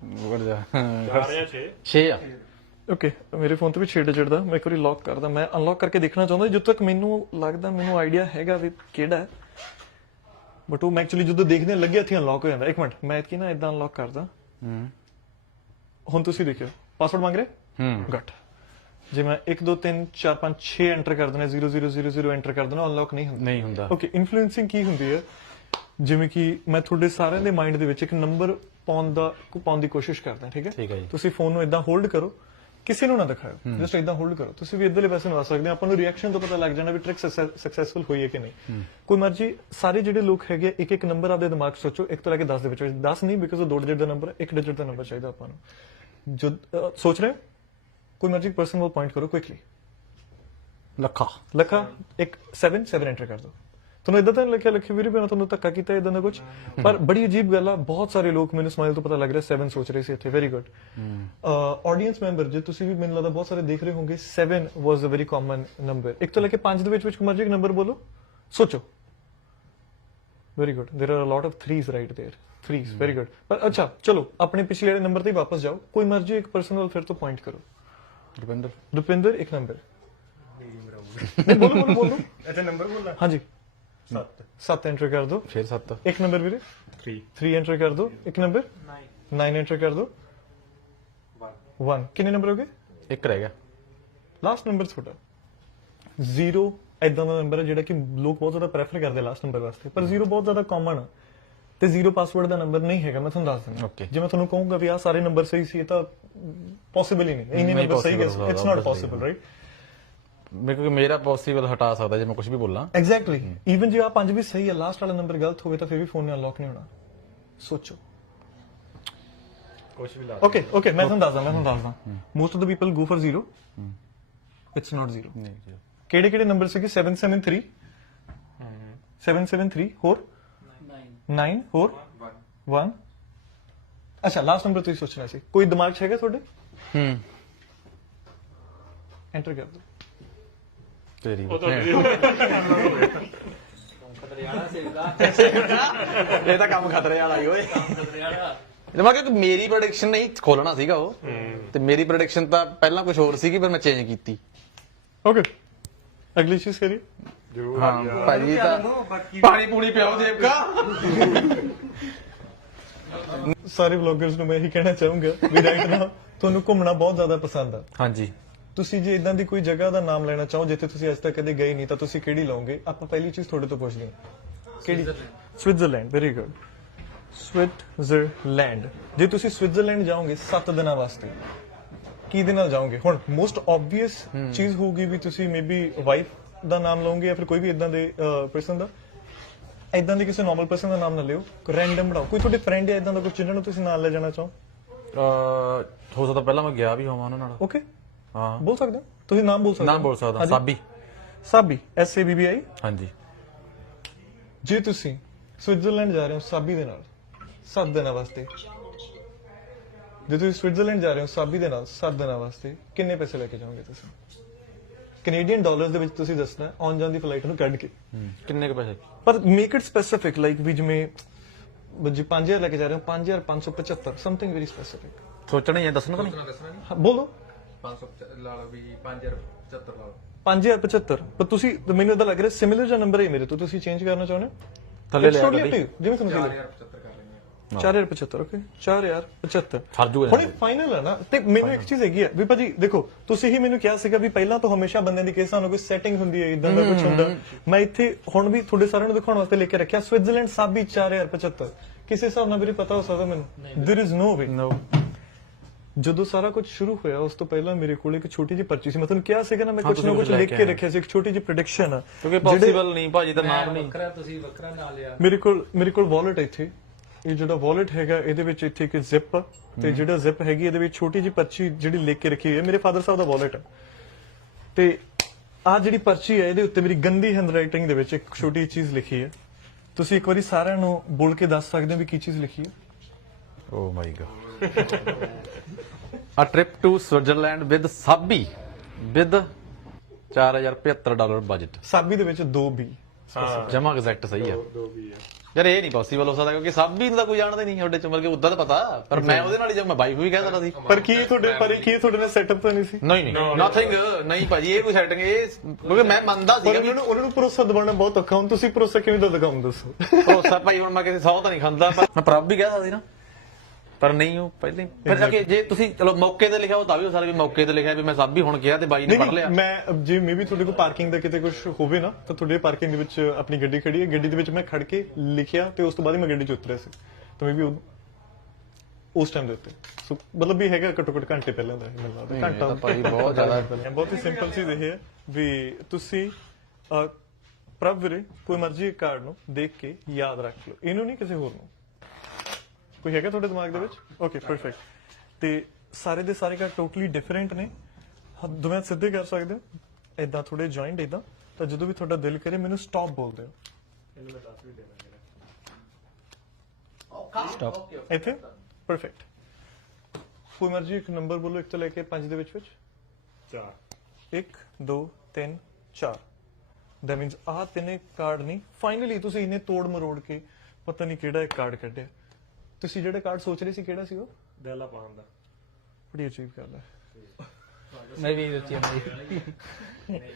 ਵੜ ਜਾ ਆ ਰਿਹਾ 6 6 ਆ। ਓਕੇ ਮੇਰੇ ਫੋਨ ਤੇ ਵੀ 6 ਡਿਜਿਟ ਦਾ ਮੈਂ ਇੱਕ ਵਾਰੀ ਲੌਕ ਕਰਦਾ। ਮੈਂ ਅਨਲੌਕ ਕਰਕੇ ਦੇਖਣਾ ਚਾਹੁੰਦਾ ਜਦੋਂ ਤੱਕ ਮੈਨੂੰ ਲੱਗਦਾ ਮੈਨੂੰ ਆਈਡੀਆ ਹੈਗਾ ਵੀ ਕਿਹੜਾ ਬਟ ਉਹ ਮੈਂ ਐਕਚੁਅਲੀ ਜਦੋਂ ਦੇਖਦੇ ਲੱਗਿਆ ਇੱਥੇ ਅਨਲੌਕ ਹੋ ਜਾਂਦਾ। ਇੱਕ ਮਿੰਟ ਮੈਂ ਇਤਕੀ ਨਾ ਇਦਾਂ ਅਨਲੌਕ ਕਰਦਾ। ਹੂੰ। ਹੁਣ ਤੁਸੀਂ ਦੇਖਿਓ। ਪਾਸਵਰਡ ਮੰਗ ਰਹੇ? ਹੂੰ। ਘੱਟ ਜੇ ਮੈਂ 1 2 3 4 5 6 ਐਂਟਰ ਕਰ ਦੇਣਾ 0000 ਐਂਟਰ ਕਰ ਦੇਣਾ ਅਨਲੌਕ ਨਹੀਂ ਹੁੰਦਾ। ਨਹੀਂ ਹੁੰਦਾ। ਓਕੇ ਇਨਫਲੂਐਂਸਿੰਗ ਕੀ ਹੁੰਦੀ ਹੈ? ਜਿਵੇਂ ਕਿ ਮੈਂ ਤੁਹਾਡੇ ਸਾਰਿਆਂ ਦੇ ਮਾਈਂਡ ਦੇ ਵਿੱਚ ਇੱਕ ਨੰਬਰ ਪਾਉਣ ਦਾ ਪਾਉਣ ਦੀ ਕੋਸ਼ਿਸ਼ ਕਰਦਾ ਠੀਕ ਹੈ? ਠੀਕ ਹੈ ਜੀ। ਤੁਸੀਂ ਫੋਨ ਨੂੰ ਇਦਾਂ ਹੋਲਡ ਕਰੋ ਕਿਸੇ ਨੂੰ ਨਾ ਦਿਖਾਓ ਜਸਟ ਇਦਾਂ ਹੋਲਡ ਕਰੋ। ਤੁਸੀਂ ਵੀ ਇਧਰਲੇ ਪਾਸੇ ਨੂੰ ਆ ਸਕਦੇ ਹੋ ਆਪਾਂ ਨੂੰ ਰਿਐਕਸ਼ਨ ਤੋਂ ਪਤਾ ਲੱਗ ਜਾਣਾ ਵੀ ਟ੍ਰਿਕ ਸਕਸੈਸਫੁਲ ਹੋਈ ਹੈ ਕਿ ਨਹੀਂ। ਕੋਈ ਮਰਜ਼ੀ ਸਾਰੇ ਜਿਹੜੇ ਲੋਕ ਹੈਗੇ ਇੱਕ ਇੱਕ ਨੰਬਰ ਆਪਦੇ ਦਿਮਾਗ 'ਚ ਸੋਚੋ ਇੱਕ ਤੋਂ ਲੈ ਕੇ 10 ਦੇ ਵਿੱਚ। 10 ਨਹੀਂ ਬਿਕਾਜ਼ ਉਹ ਦੋ ਡਿਜਿਟ ਦਾ ਨੰਬਰ ਇੱਕ ਡਿਜਿਟ ਦਾ ਨੰਬਰ ਚਾਹੀਦਾ ਆਪਾਂ ਨੂੰ। ਜੋ ਅਹ, ਸੋਚ ਰਹੇ ਹੋ? ਕੋਈ ਮਰਜ਼ੀ ਪਰਸਨ ਵੱਲ ਪੁਆਇੰਟ ਕਰੋ ਕੁਇਕਲੀ ਲੱਖਾ। ਲੱਖਾ ਇੱਕ 7 7 ਐਂਟਰ ਕਰ ਦਿਓ। ਤੁਹਾਨੂੰ ਇਦਾਂ ਤਾਂ ਨਹੀਂ ਲੱਗਿਆ ਲੱਖੀ ਵੀਰੇ ਮੈਂ ਤੁਹਾਨੂੰ ਧੱਕਾ ਕੀਤਾ ਇਦਾਂ ਦਾ ਕੁਝ ਪਰ ਬੜੀ ਅਜੀਬ ਗੱਲ ਆ ਬਹੁਤ ਸਾਰੇ ਲੋਕ ਮੈਨੂੰ ਸਮਾਈਲ ਤੋਂ ਪਤਾ ਲੱਗ ਰਿਹਾ 7 ਸੋਚ ਰਹੇ ਸੀ ਇੱਥੇ ਵੈਰੀ ਗੁੱਡ ਆਡੀਅנס ਮੈਂਬਰ ਜੇ ਤੁਸੀਂ ਵੀ ਮੈਨੂੰ ਲੱਗਦਾ ਬਹੁਤ ਸਾਰੇ ਦੇਖ ਰਹੇ ਹੋਗੇ 7 was a very common number ਇੱਕ ਤੋਂ ਲੈ ਕੇ 5 ਦੇ ਵਿੱਚ ਵਿੱਚ ਕੁਮਾਰ ਜੀ ਇੱਕ ਨੰਬਰ ਬੋਲੋ। ਸੋਚੋ। Very good there are a lot of 3s right there 3s very good ਪਰ ਅੱਛਾ ਚਲੋ ਆਪਣੇ ਪਿਛਲੇ ਵਾਲੇ ਨੰਬਰ ਤੇ ਵਾਪਸ ਜਾਓ। ਕੋਈ ਮਰਜ਼ੀ ਇੱਕ ਪਰਸਨਲ ਫਿਰ ਤੋਂ ਪੁਆਇੰਟ ਕਰੋ। ਰੁਪਿੰਦਰ। ਰੁਪਿੰਦਰ ਇੱਕ ਨੰਬਰ ਨਹੀਂ ਬੋਲੋ ਬੋਲੋ ਬੋਲੋ। ਅੱਛਾ ਨੰਬਰ ਬੋਲਣਾ ਹਾਂਜੀ। 7 7 ਐਂਟਰ ਕਰ ਦਿਓ ਫਿਰ 7 ਇੱਕ ਨੰਬਰ ਵੀਰੇ 3 3 ਐਂਟਰ ਕਰ ਦਿਓ ਇੱਕ ਨੰਬਰ 9 9 ਐਂਟਰ ਕਰ ਦਿਓ 1 ਕਿੰਨੇ ਨੰਬਰ ਹੋ ਗਏ ਇੱਕ ਰਹਿ ਗਿਆ ਲਾਸਟ ਨੰਬਰ ਤੁਹਾਡਾ 0 ਐਦਾਂ ਦਾ ਨੰਬਰ ਹੈ ਜਿਹੜਾ ਕਿ ਲੋਕ ਬਹੁਤ ਜ਼ਿਆਦਾ ਪ੍ਰੈਫਰ ਕਰਦੇ ਲਾਸਟ ਨੰਬਰ ਵਾਸਤੇ। ਪਰ 0 ਬਹੁਤ ਜ਼ਿਆਦਾ ਕਾਮਨ ਹੈ ਤੇ 0 ਪਾਸਵਰਡ ਦਾ ਨੰਬਰ ਨਹੀਂ ਹੈਗਾ ਮੈਂ ਤੁਹਾਨੂੰ ਦੱਸ ਦਿੰਦਾ. ਜੇ ਮੈਂ ਤੁਹਾਨੂੰ ਕਹੂੰਗਾ ਵੀ ਆਹ ਸਾਰੇ ਨੰਬਰ ਸਹੀ ਸੀ ਇਹ ਤਾਂ ਪੋਸੀਬਲ ਹੀ ਨਹੀਂ। ਇੰਨੇ ਨਹੀਂ ਨੰਬਰ ਸਹੀ ਹੋ। It's not. ਪੋਸੀਬਲ ਰਾਈਟ ਮੇਰੇ ਕੋਲ ਮੇਰਾ ਪੋਸੀਬਲ ਹਟਾ ਸਕਦਾ ਜੇ ਮੈਂ ਕੁਝ ਵੀ ਬੋਲਾਂ ਐਗਜ਼ੈਕਟਲੀ ਇਵਨ ਜੇ ਆ ਪੰਜ ਵੀ ਸਹੀ ਹੈ ਲਾਸਟ ਵਾਲਾ ਨੰਬਰ ਗਲਤ ਹੋਵੇ ਤਾਂ ਫਿਰ ਵੀ ਫੋਨ ਨੇ ਅਨਲੌਕ ਨਹੀਂ ਹੋਣਾ ਸੋਚੋ ਕੁਝ ਵੀ ਲਾ ਓਕੇ ਓਕੇ ਮੈਂ ਤੁਹਾਨੂੰ ਦੱਸਦਾ ਮੈਂ ਤੁਹਾਨੂੰ ਦੱਸਦਾ most of the people go for 0 it's not 0 ਨਹੀਂ ਜੀ। ਕਿਹੜੇ ਕਿਹੜੇ ਨੰਬਰ ਸੀਗੇ 773 773 ਹੋਰ 9 9 ਹੋਰ 1 ਅੱਛਾ ਲਾਸਟ ਨੰਬਰ ਤੁਸੀਂ ਸੋਚਣਾ ਸੀ ਕੋਈ ਦਿਮਾਗ 'ਚ ਹੈਗਾ ਤੁਹਾਡੇ ਹੂੰ ਐਂਟਰ ਕਰ ਦਿਓ ਤੇਰੀ। ਉਹ ਤਾਂ ਇਹ ਤਾਂ ਕੰਮ ਖਤਰੇ ਵਾਲਾ ਹੀ ਓਏ। ਮੈਂ ਕਿਹਾ ਕਿ ਮੇਰੀ ਪ੍ਰੈਡਿਕਸ਼ਨ ਨਹੀਂ ਖੋਲਣਾ ਸੀਗਾ ਉਹ। ਤੇ ਮੇਰੀ ਪ੍ਰੈਡਿਕਸ਼ਨ ਤਾਂ ਪਹਿਲਾਂ ਕੁਝ ਹੋਰ ਸੀਗੀ ਪਰ ਮੈਂ ਚੇਂਜ ਕੀਤੀ। ਓਕੇ ਅਗਲੀ ਚੀਜ਼ ਕਰੀ ਜ਼ਰੂਰ ਹਾਂ ਭਾਜੀ ਤਾਂ ਪਾਣੀ ਪੂਣੀ ਪਿਆਓ ਜੇਬ ਕਾ। ਸਾਰੇ ਵਲੌਗਰਸ ਨੂੰ ਮੈਂ ਇਹੀ ਕਹਿਣਾ ਚਾਹੂੰਗਾ ਵੀ ਰਾਈਟ ਨਾ ਤੁਹਾਨੂੰ ਘੁੰਮਣਾ ਬਹੁਤ ਜ਼ਿਆਦਾ ਪਸੰਦ ਆ। ਹਾਂਜੀ। ਤੁਸੀਂ ਜੇ ਇਦਾਂ ਦੀ ਕੋਈ ਜਗ੍ਹਾ ਦਾ ਨਾਮ ਲੈਣਾ ਚਾਹੋ ਜਿੱਥੇ ਤੁਸੀਂ ਅੱਜ ਤੱਕ ਕਦੇ ਗਏ ਨਹੀਂ ਤਾਂ ਤੁਸੀਂ ਕਿਹੜੀ ਲਓਗੇ? ਆਪਾਂ ਪਹਿਲੀ ਚੀਜ਼ ਤੁਹਾਡੇ ਤੋਂ ਪੁੱਛਦੇ ਹਾਂ। ਕਿਹੜੀ? ਸਵਿਟਜ਼ਰਲੈਂਡ ਵੈਰੀ ਗੁੱਡ ਸਵਿਟਜ਼ਰਲੈਂਡ ਜੇ ਤੁਸੀਂ ਸਵਿਟਜ਼ਰਲੈਂਡ ਜਾਓਗੇ 7 ਦਿਨਾਂ ਵਾਸਤੇ ਕੀ ਦੇ ਨਾਲ ਜਾਓਗੇ? ਹੁਣ ਮੋਸਟ ਆਬਵੀਅਸ ਚੀਜ਼ ਹੋਊਗੀ ਵੀ ਤੁਸੀਂ ਮੇਬੀ ਵਾਈਫ ਦਾ ਨਾਮ ਲਓਗੇ ਜਾਂ ਫਿਰ ਕੋਈ ਵੀ ਇਦਾਂ ਦੇ ਪਰਸਨ ਦਾ। ਇਦਾਂ ਦੇ ਕਿਸੇ ਨਾਰਮਲ ਪਰਸਨ ਦਾ ਨਾਮ ਨਾ ਲਿਓ। ਰੈਂਡਮ ਬਣਾਓ। ਕੋਈ ਤੁਹਾਡੇ ਫਰੈਂਡ ਜਾਂ ਇਦਾਂ ਦਾ ਕੋਈ ਜਿਹਨਾਂ ਨੂੰ ਤੁਸੀਂ ਨਾਲ ਲੈ ਜਾਣਾ ਚਾਹੋ? ਅ ਹੋ ਸਕਦਾ ਪਹਿਲਾਂ ਮੈਂ ਗਿਆ ਵੀ ਹੋਵਾਂ ਉਹਨਾਂ ਨਾਲ। ਓਕੇ ਹਾਂ। ਬੋਲ ਸਕਦੇ ਹੋ? ਤੁਸੀਂ ਨਾਮ ਬੋਲ ਸਕਦੇ ਨਾਮ ਹੋ। ਬੋਲ ਸਕਦਾ ਹਾਂਜੀ। Sabi. Sabi S A B B I ਹਾਂਜੀ। ਜੇ ਤੁਸੀਂ ਸਵਿਟਜ਼ਰਲੈਂਡ ਜਾ ਰਹੇ ਹੋ ਸਾਬੀ ਦੇ ਨਾਲ 7 ਦਿਨਾਂ ਵਾਸਤੇ। ਜੇ ਤੁਸੀਂ ਸਵਿਟਜ਼ਰਲੈਂਡ ਜਾ ਰਹੇ ਹੋ ਸਾਬੀ ਦੇ ਨਾਲ 7 ਦਿਨਾਂ ਵਾਸਤੇ ਕਿੰਨੇ ਪੈਸੇ ਲੈ ਕੇ ਜਾਓਗੇ ਤੁਸੀਂ? ਕੈਨੇਡੀਅਨ ਡਾਲਰਸ ਦੇ ਵਿੱਚ ਤੁਸੀਂ ਦੱਸਣਾ ਆਉਣ ਜਾਣ ਦੀ ਫਲਾਈਟ ਨੂੰ ਕੱਢ ਕੇ। ਹੂੰ। ਕਿੰਨੇ ਕੁ ਪੈਸੇ? ਪਰ make it specific like we ਜਿਵੇਂ ਜੇ 5000 ਲੈ ਕੇ ਜਾ ਰਹੇ ਹੋ 5575 ਸਮਥਿੰਗ ਵੈਰੀ ਸਪੈਸੀਫਿਕ ਸੋਚਣਾ ਹੀ ਹੈ ਦੱਸਣਾ ਤਾਂ ਨਹੀਂ। ਬੋਲੋ। 500 ਲਾ ਲਓ ਵੀ 5075 ਲਾ ਲਓ 5075 ਪਰ ਤੁਸੀਂ ਤਾਂ ਮੈਨੂੰ ਇਦਾਂ ਲੱਗ ਰਿਹਾ ਸਿਮਿਲਰ ਜਿਹਾ ਨੰਬਰ ਹੈ ਮੇਰੇ ਤੋਂ ਤੁਸੀਂ ਚੇਂਜ ਕਰਨਾ ਚਾਹੁੰਦੇ ਹੋ ਥੱਲੇ It's ਲਿਆ totally up ਗੱਡੀ to you, ਜਿਵੇਂ ਤੁਹਾਨੂੰ ਫੀਲ 4075 ਕਰ ਲੈਂਦੇ ਆ 4075 ਓਕੇ 4075 ਫਰ ਜੂਗਾ ਹੁਣ ਫਾਈਨਲ ਹੈ ਨਾ ਤੇ ਮੈਨੂੰ ਇੱਕ ਚੀਜ਼ ਹੈਗੀ ਆ ਵੀ ਭਾਜੀ ਦੇਖੋ ਤੁਸੀਂ ਹੀ ਮੈਨੂੰ ਕਿਹਾ ਸੀਗਾ ਵੀ ਪਹਿਲਾਂ ਤੋਂ ਹਮੇਸ਼ਾ ਬੰਦਿਆਂ ਦੀ ਕੇਸ ਸਾਨੂੰ ਕੋਈ ਸੈਟਿੰਗ ਹੁੰਦੀ ਹੈ ਇਦਾਂ ਦਾ ਕੁਝ ਹੁੰਦਾ ਮੈਂ ਇੱਥੇ ਹੁਣ ਵੀ ਤੁਹਾਡੇ ਸਾਰਿਆਂ ਨੂੰ ਦਿਖਾਉਣ ਵਾਸਤੇ ਲੈ ਕੇ ਰੱਖਿਆ ਸਵਿਟਜ਼ਰਲੈਂਡ ਸਾਬੀ 4075 ਕਿਸੇ ਹਿਸਾਬ ਨਾਲ ਵੀਰੇ ਪਤਾ ਹੋ ਸਕਦਾ ਮੈਨੂੰ there is no way no ਜਦੋਂ ਸਾਰਾ ਕੁਝ ਸ਼ੁਰੂ ਹੋਇਆ ਉਸ ਤੋਂ ਪਹਿਲਾਂ ਮੇਰੇ ਕੋਲ ਇੱਕ ਛੋਟੀ ਜਿਹੀ ਪਰਚੀ ਸੀ। ਮੈਂ ਤੁਹਾਨੂੰ ਕਿਹਾ ਸੀਗਾ ਨਾ ਮੈਂ ਕੁਝ ਨਾ ਕੁਝ ਲਿਖ ਕੇ। ਰੱਖਿਆ ਸੀ ਇੱਕ ਛੋਟੀ ਜਿਹੀ ਪ੍ਰੈਡਿਕਸ਼ਨ ਆ। ਕਿਉਂਕਿ ਪੋਸੀਬਲ ਨਹੀਂ ਭਾਜੀ ਦਾ ਨਾਮ ਨਹੀਂ। ਵੱਖਰਾ ਤੁਸੀਂ ਵੱਖਰਾ ਨਾਂ ਲਿਆ। ਮੇਰੇ ਕੋਲ ਮੇਰੇ ਕੋਲ ਵਾਲਟ ਇੱਥੇ। ਇਹ ਜਿਹੜਾ ਵਾਲਟ ਹੈਗਾ ਇਹਦੇ ਵਿੱਚ ਇੱਥੇ ਇੱਕ ਜ਼ਿਪ ਤੇ ਜਿਹੜਾ ਜ਼ਿਪ ਹੈਗੀ ਇਹਦੇ ਵਿੱਚ ਛੋਟੀ ਜਿਹੀ ਪਰਚੀ ਜਿਹੜੀ ਲਿਖ ਕੇ ਰੱਖੀ ਹੋਈ ਹੈ ਮੇਰੇ ਫਾਦਰ ਸਾਹਿਬ ਦਾ ਵਾਲਟ ਹੈ ਤੇ ਆ ਜਿਹੜੀ ਪਰਚੀ ਹੈ ਇਹਦੇ ਉੱਤੇ ਮੇਰੀ ਗੰਦੀ ਹੈਂਡਰਾਈਟਿੰਗ ਦੇ ਵਿੱਚ ਇੱਕ ਛੋਟੀ ਜਿਹੀ ਚੀਜ਼ ਲਿਖੀ ਹੈ ਤੁਸੀਂ ਇੱਕ ਵਾਰੀ ਸਾਰਿਆਂ ਨੂੰ ਬੋਲ ਕੇ ਦੱਸ ਸਕਦੇ ਹੋ ਵੀ ਕੀ ਚੀਜ਼ ਲਿਖੀ ਹੈ ਓ my God a trip to Switzerland with Sabi with 4075 dollar budget Sabi ਦੇ ਵਿੱਚ 2 ਬੀ ਜਮਾ ਐਗਜ਼ੈਕਟ ਸਹੀ ਆ। ਦੋ ਵੀ ਆ। ਯਾਰ ਇਹ ਨਹੀਂ ਪੋਸੀਬਲ ਹੋ ਸਕਦਾ ਕਿਉਂਕਿ ਸਭ ਵੀ ਦਾ ਕੋਈ ਜਾਣਦਾ ਹੀ ਨਹੀਂ ਤੁਹਾਡੇ ਚ ਮਤਲਬ ਕਿ ਉਦਾਂ ਤਾਂ ਪਤਾ। ਪਰ ਮੈਂ ਉਹਦੇ ਨਾਲ ਹੀ ਜਦ ਮੈਂ ਵਾਈਫ ਵੀ ਕਹਿ ਸਕਦਾ ਸੀ। ਪਰ ਕੀ ਤੁਹਾਡੇ ਪਰ ਕੀ ਤੁਹਾਡੇ ਨਾਲ ਸੈਟਅਪ ਤਾਂ ਨਹੀਂ ਸੀ? ਨਹੀਂ ਨਹੀਂ। ਨਥਿੰਗ ਨਹੀਂ ਭਾਜੀ ਇਹ ਕੋਈ ਸੈਟਿੰਗ ਇਹ ਕਿਉਂਕਿ ਮੈਂ ਮੰਨਦਾ ਪਰ ਸੀ ਉਹਨਾਂ ਨੂੰ ਉਹਨਾਂ ਨੂੰ ਭਰੋਸਾ ਦਿਵਾਉਣਾ ਬਹੁਤ ਔਖਾ। ਹੁਣ ਤੁਸੀਂ ਭਰੋਸਾ ਕਿਵੇਂ ਦਾ ਦਿਖਾਉਂ ਦੱਸੋ? ਭਰੋਸਾ ਭਾਈ ਹੁਣ ਮੈਂ ਕਿਸੇ ਸੌ ਤਾਂ ਨਹੀਂ ਖਾਂਦਾ ਪਰ ਮੈਂ ਪ੍ਰਭ ਵੀ ਕਹਿ ਸਕਦਾ ਸੀ ਨਾ। ਪਰ ਨਹੀਂ ਉਹ ਪਹਿਲੇ ਫਿਰ ਅੱਗੇ ਜੇ ਤੁਸੀਂ ਚਲੋ ਮੌਕੇ ਤੇ ਲਿਖਿਆ ਉਹ ਤਾਂ ਵੀ ਹੋ ਸਕਦਾ ਵੀ ਮੌਕੇ ਤੇ ਲਿਖਿਆ ਵੀ ਮੈਂ ਸਭ ਵੀ ਹੁਣ ਕਿਹਾ ਤੇ ਬਾਈ ਨੇ ਪੜ ਲਿਆ ਨਹੀਂ, ਮੈਂ ਜੇ ਮੇਬੀ ਤੁਹਾਡੇ ਕੋਲ ਪਾਰਕਿੰਗ ਦਾ ਕਿਤੇ ਕੁਝ ਹੋਵੇ ਨਾ ਤਾਂ ਤੁਹਾਡੇ ਪਾਰਕਿੰਗ ਦੇ ਵਿੱਚ ਆਪਣੀ ਗੱਡੀ ਖੜੀ ਹੈ। ਗੱਡੀ ਦੇ ਵਿੱਚ ਮੈਂ ਖੜ ਕੇ ਲਿਖਿਆ ਤੇ ਉਸ ਤੋਂ ਬਾਅਦ ਹੀ ਮੈਂ ਗੱਡੀ 'ਚ ਉਤਰਿਆ ਸੀ। ਤਾਂ ਮੇਬੀ ਉਸ ਟਾਈਮ ਦੇ ਉੱਤੇ। ਸੋ ਮਤਲਬ ਵੀ ਹੈਗਾ ਘੱਟੋ ਘੱਟ ਘੰਟੇ ਪਹਿਲਾਂ ਦਾ ਮੈਨੂੰ ਲੱਗਦਾ। ਘੰਟਾ ਤਾਂ ਭਾਈ ਬਹੁਤ ਜ਼ਿਆਦਾ ਬਹੁਤ ਹੀ ਸਿੰਪਲ ਚੀਜ਼ ਇਹ ਹੈ ਵੀ ਤੁਸੀਂ ਪ੍ਰਭ ਵੀਰੇ ਕੋਈ ਮਰਜ਼ੀ ਕਾਰਡ ਨੂੰ ਦੇਖ ਕੇ ਯਾਦ ਰੱਖ ਲਓ। ਇਹਨੂੰ ਨਹੀਂ ਕਿਸੇ ਹੋਰ ਨੂੰ। ਕੋਈ ਹੈਗਾ ਤੁਹਾਡੇ ਦਿਮਾਗ ਦੇ ਵਿੱਚ? ਓਕੇ ਪਰਫੈਕਟ ਤੇ ਸਾਰੇ ਦੇ ਸਾਰੇ ਕਾਰਡ ਟੋਟਲੀ ਡਿਫਰੈਂਟ ਨੇ। ਹੱਥ ਦੋਵੇਂ ਸਿੱਧੇ ਕਰ ਸਕਦੇ ਹੋ। ਇਦਾਂ ਥੋੜੇ ਜੁਆਇੰਟ ਇਦਾਂ ਤਾਂ ਜਦੋਂ ਵੀ ਤੁਹਾਡਾ ਦਿਲ ਕਰੇ ਮੈਨੂੰ ਸਟਾਪ ਬੋਲ ਦਿਓ ਸਟਾਪ ਇੱਥੇ? ਪਰਫੈਕਟ ਕੋਈ ਮਰਜ਼ੀ ਇੱਕ ਨੰਬਰ ਬੋਲੋ ਇੱਕ ਤੋਂ ਲੈ ਕੇ 5 ਦੇ ਵਿੱਚ ਵਿੱਚ। ਚਾਰ। 1 2 3 4 that means ਆਹ ਤਿੰਨੇ ਕਾਰਡ ਨਹੀਂ ਫਾਈਨਲੀ ਤੁਸੀਂ ਇਹਨੇ ਤੋੜ ਮਰੋੜ ਕੇ ਪਤਾ ਨਹੀਂ ਕਿਹੜਾ ਇੱਕ ਕਾਰਡ ਕੱਢਿਆ। ਤੁਸੀਂ ਜਿਹੜਾ ਕਾਰਡ ਸੋਚ ਰਹੇ ਸੀ ਕਿਹੜਾ ਸੀ ਉਹ? ਦੇਲਾ ਪਾਉਣ ਦਾ। ਬੜੀ ਗੱਲ ਹੈ। ਮੈਂ ਵੀ ਦਿੱਤੀ ਹੈ। ਭਾਈ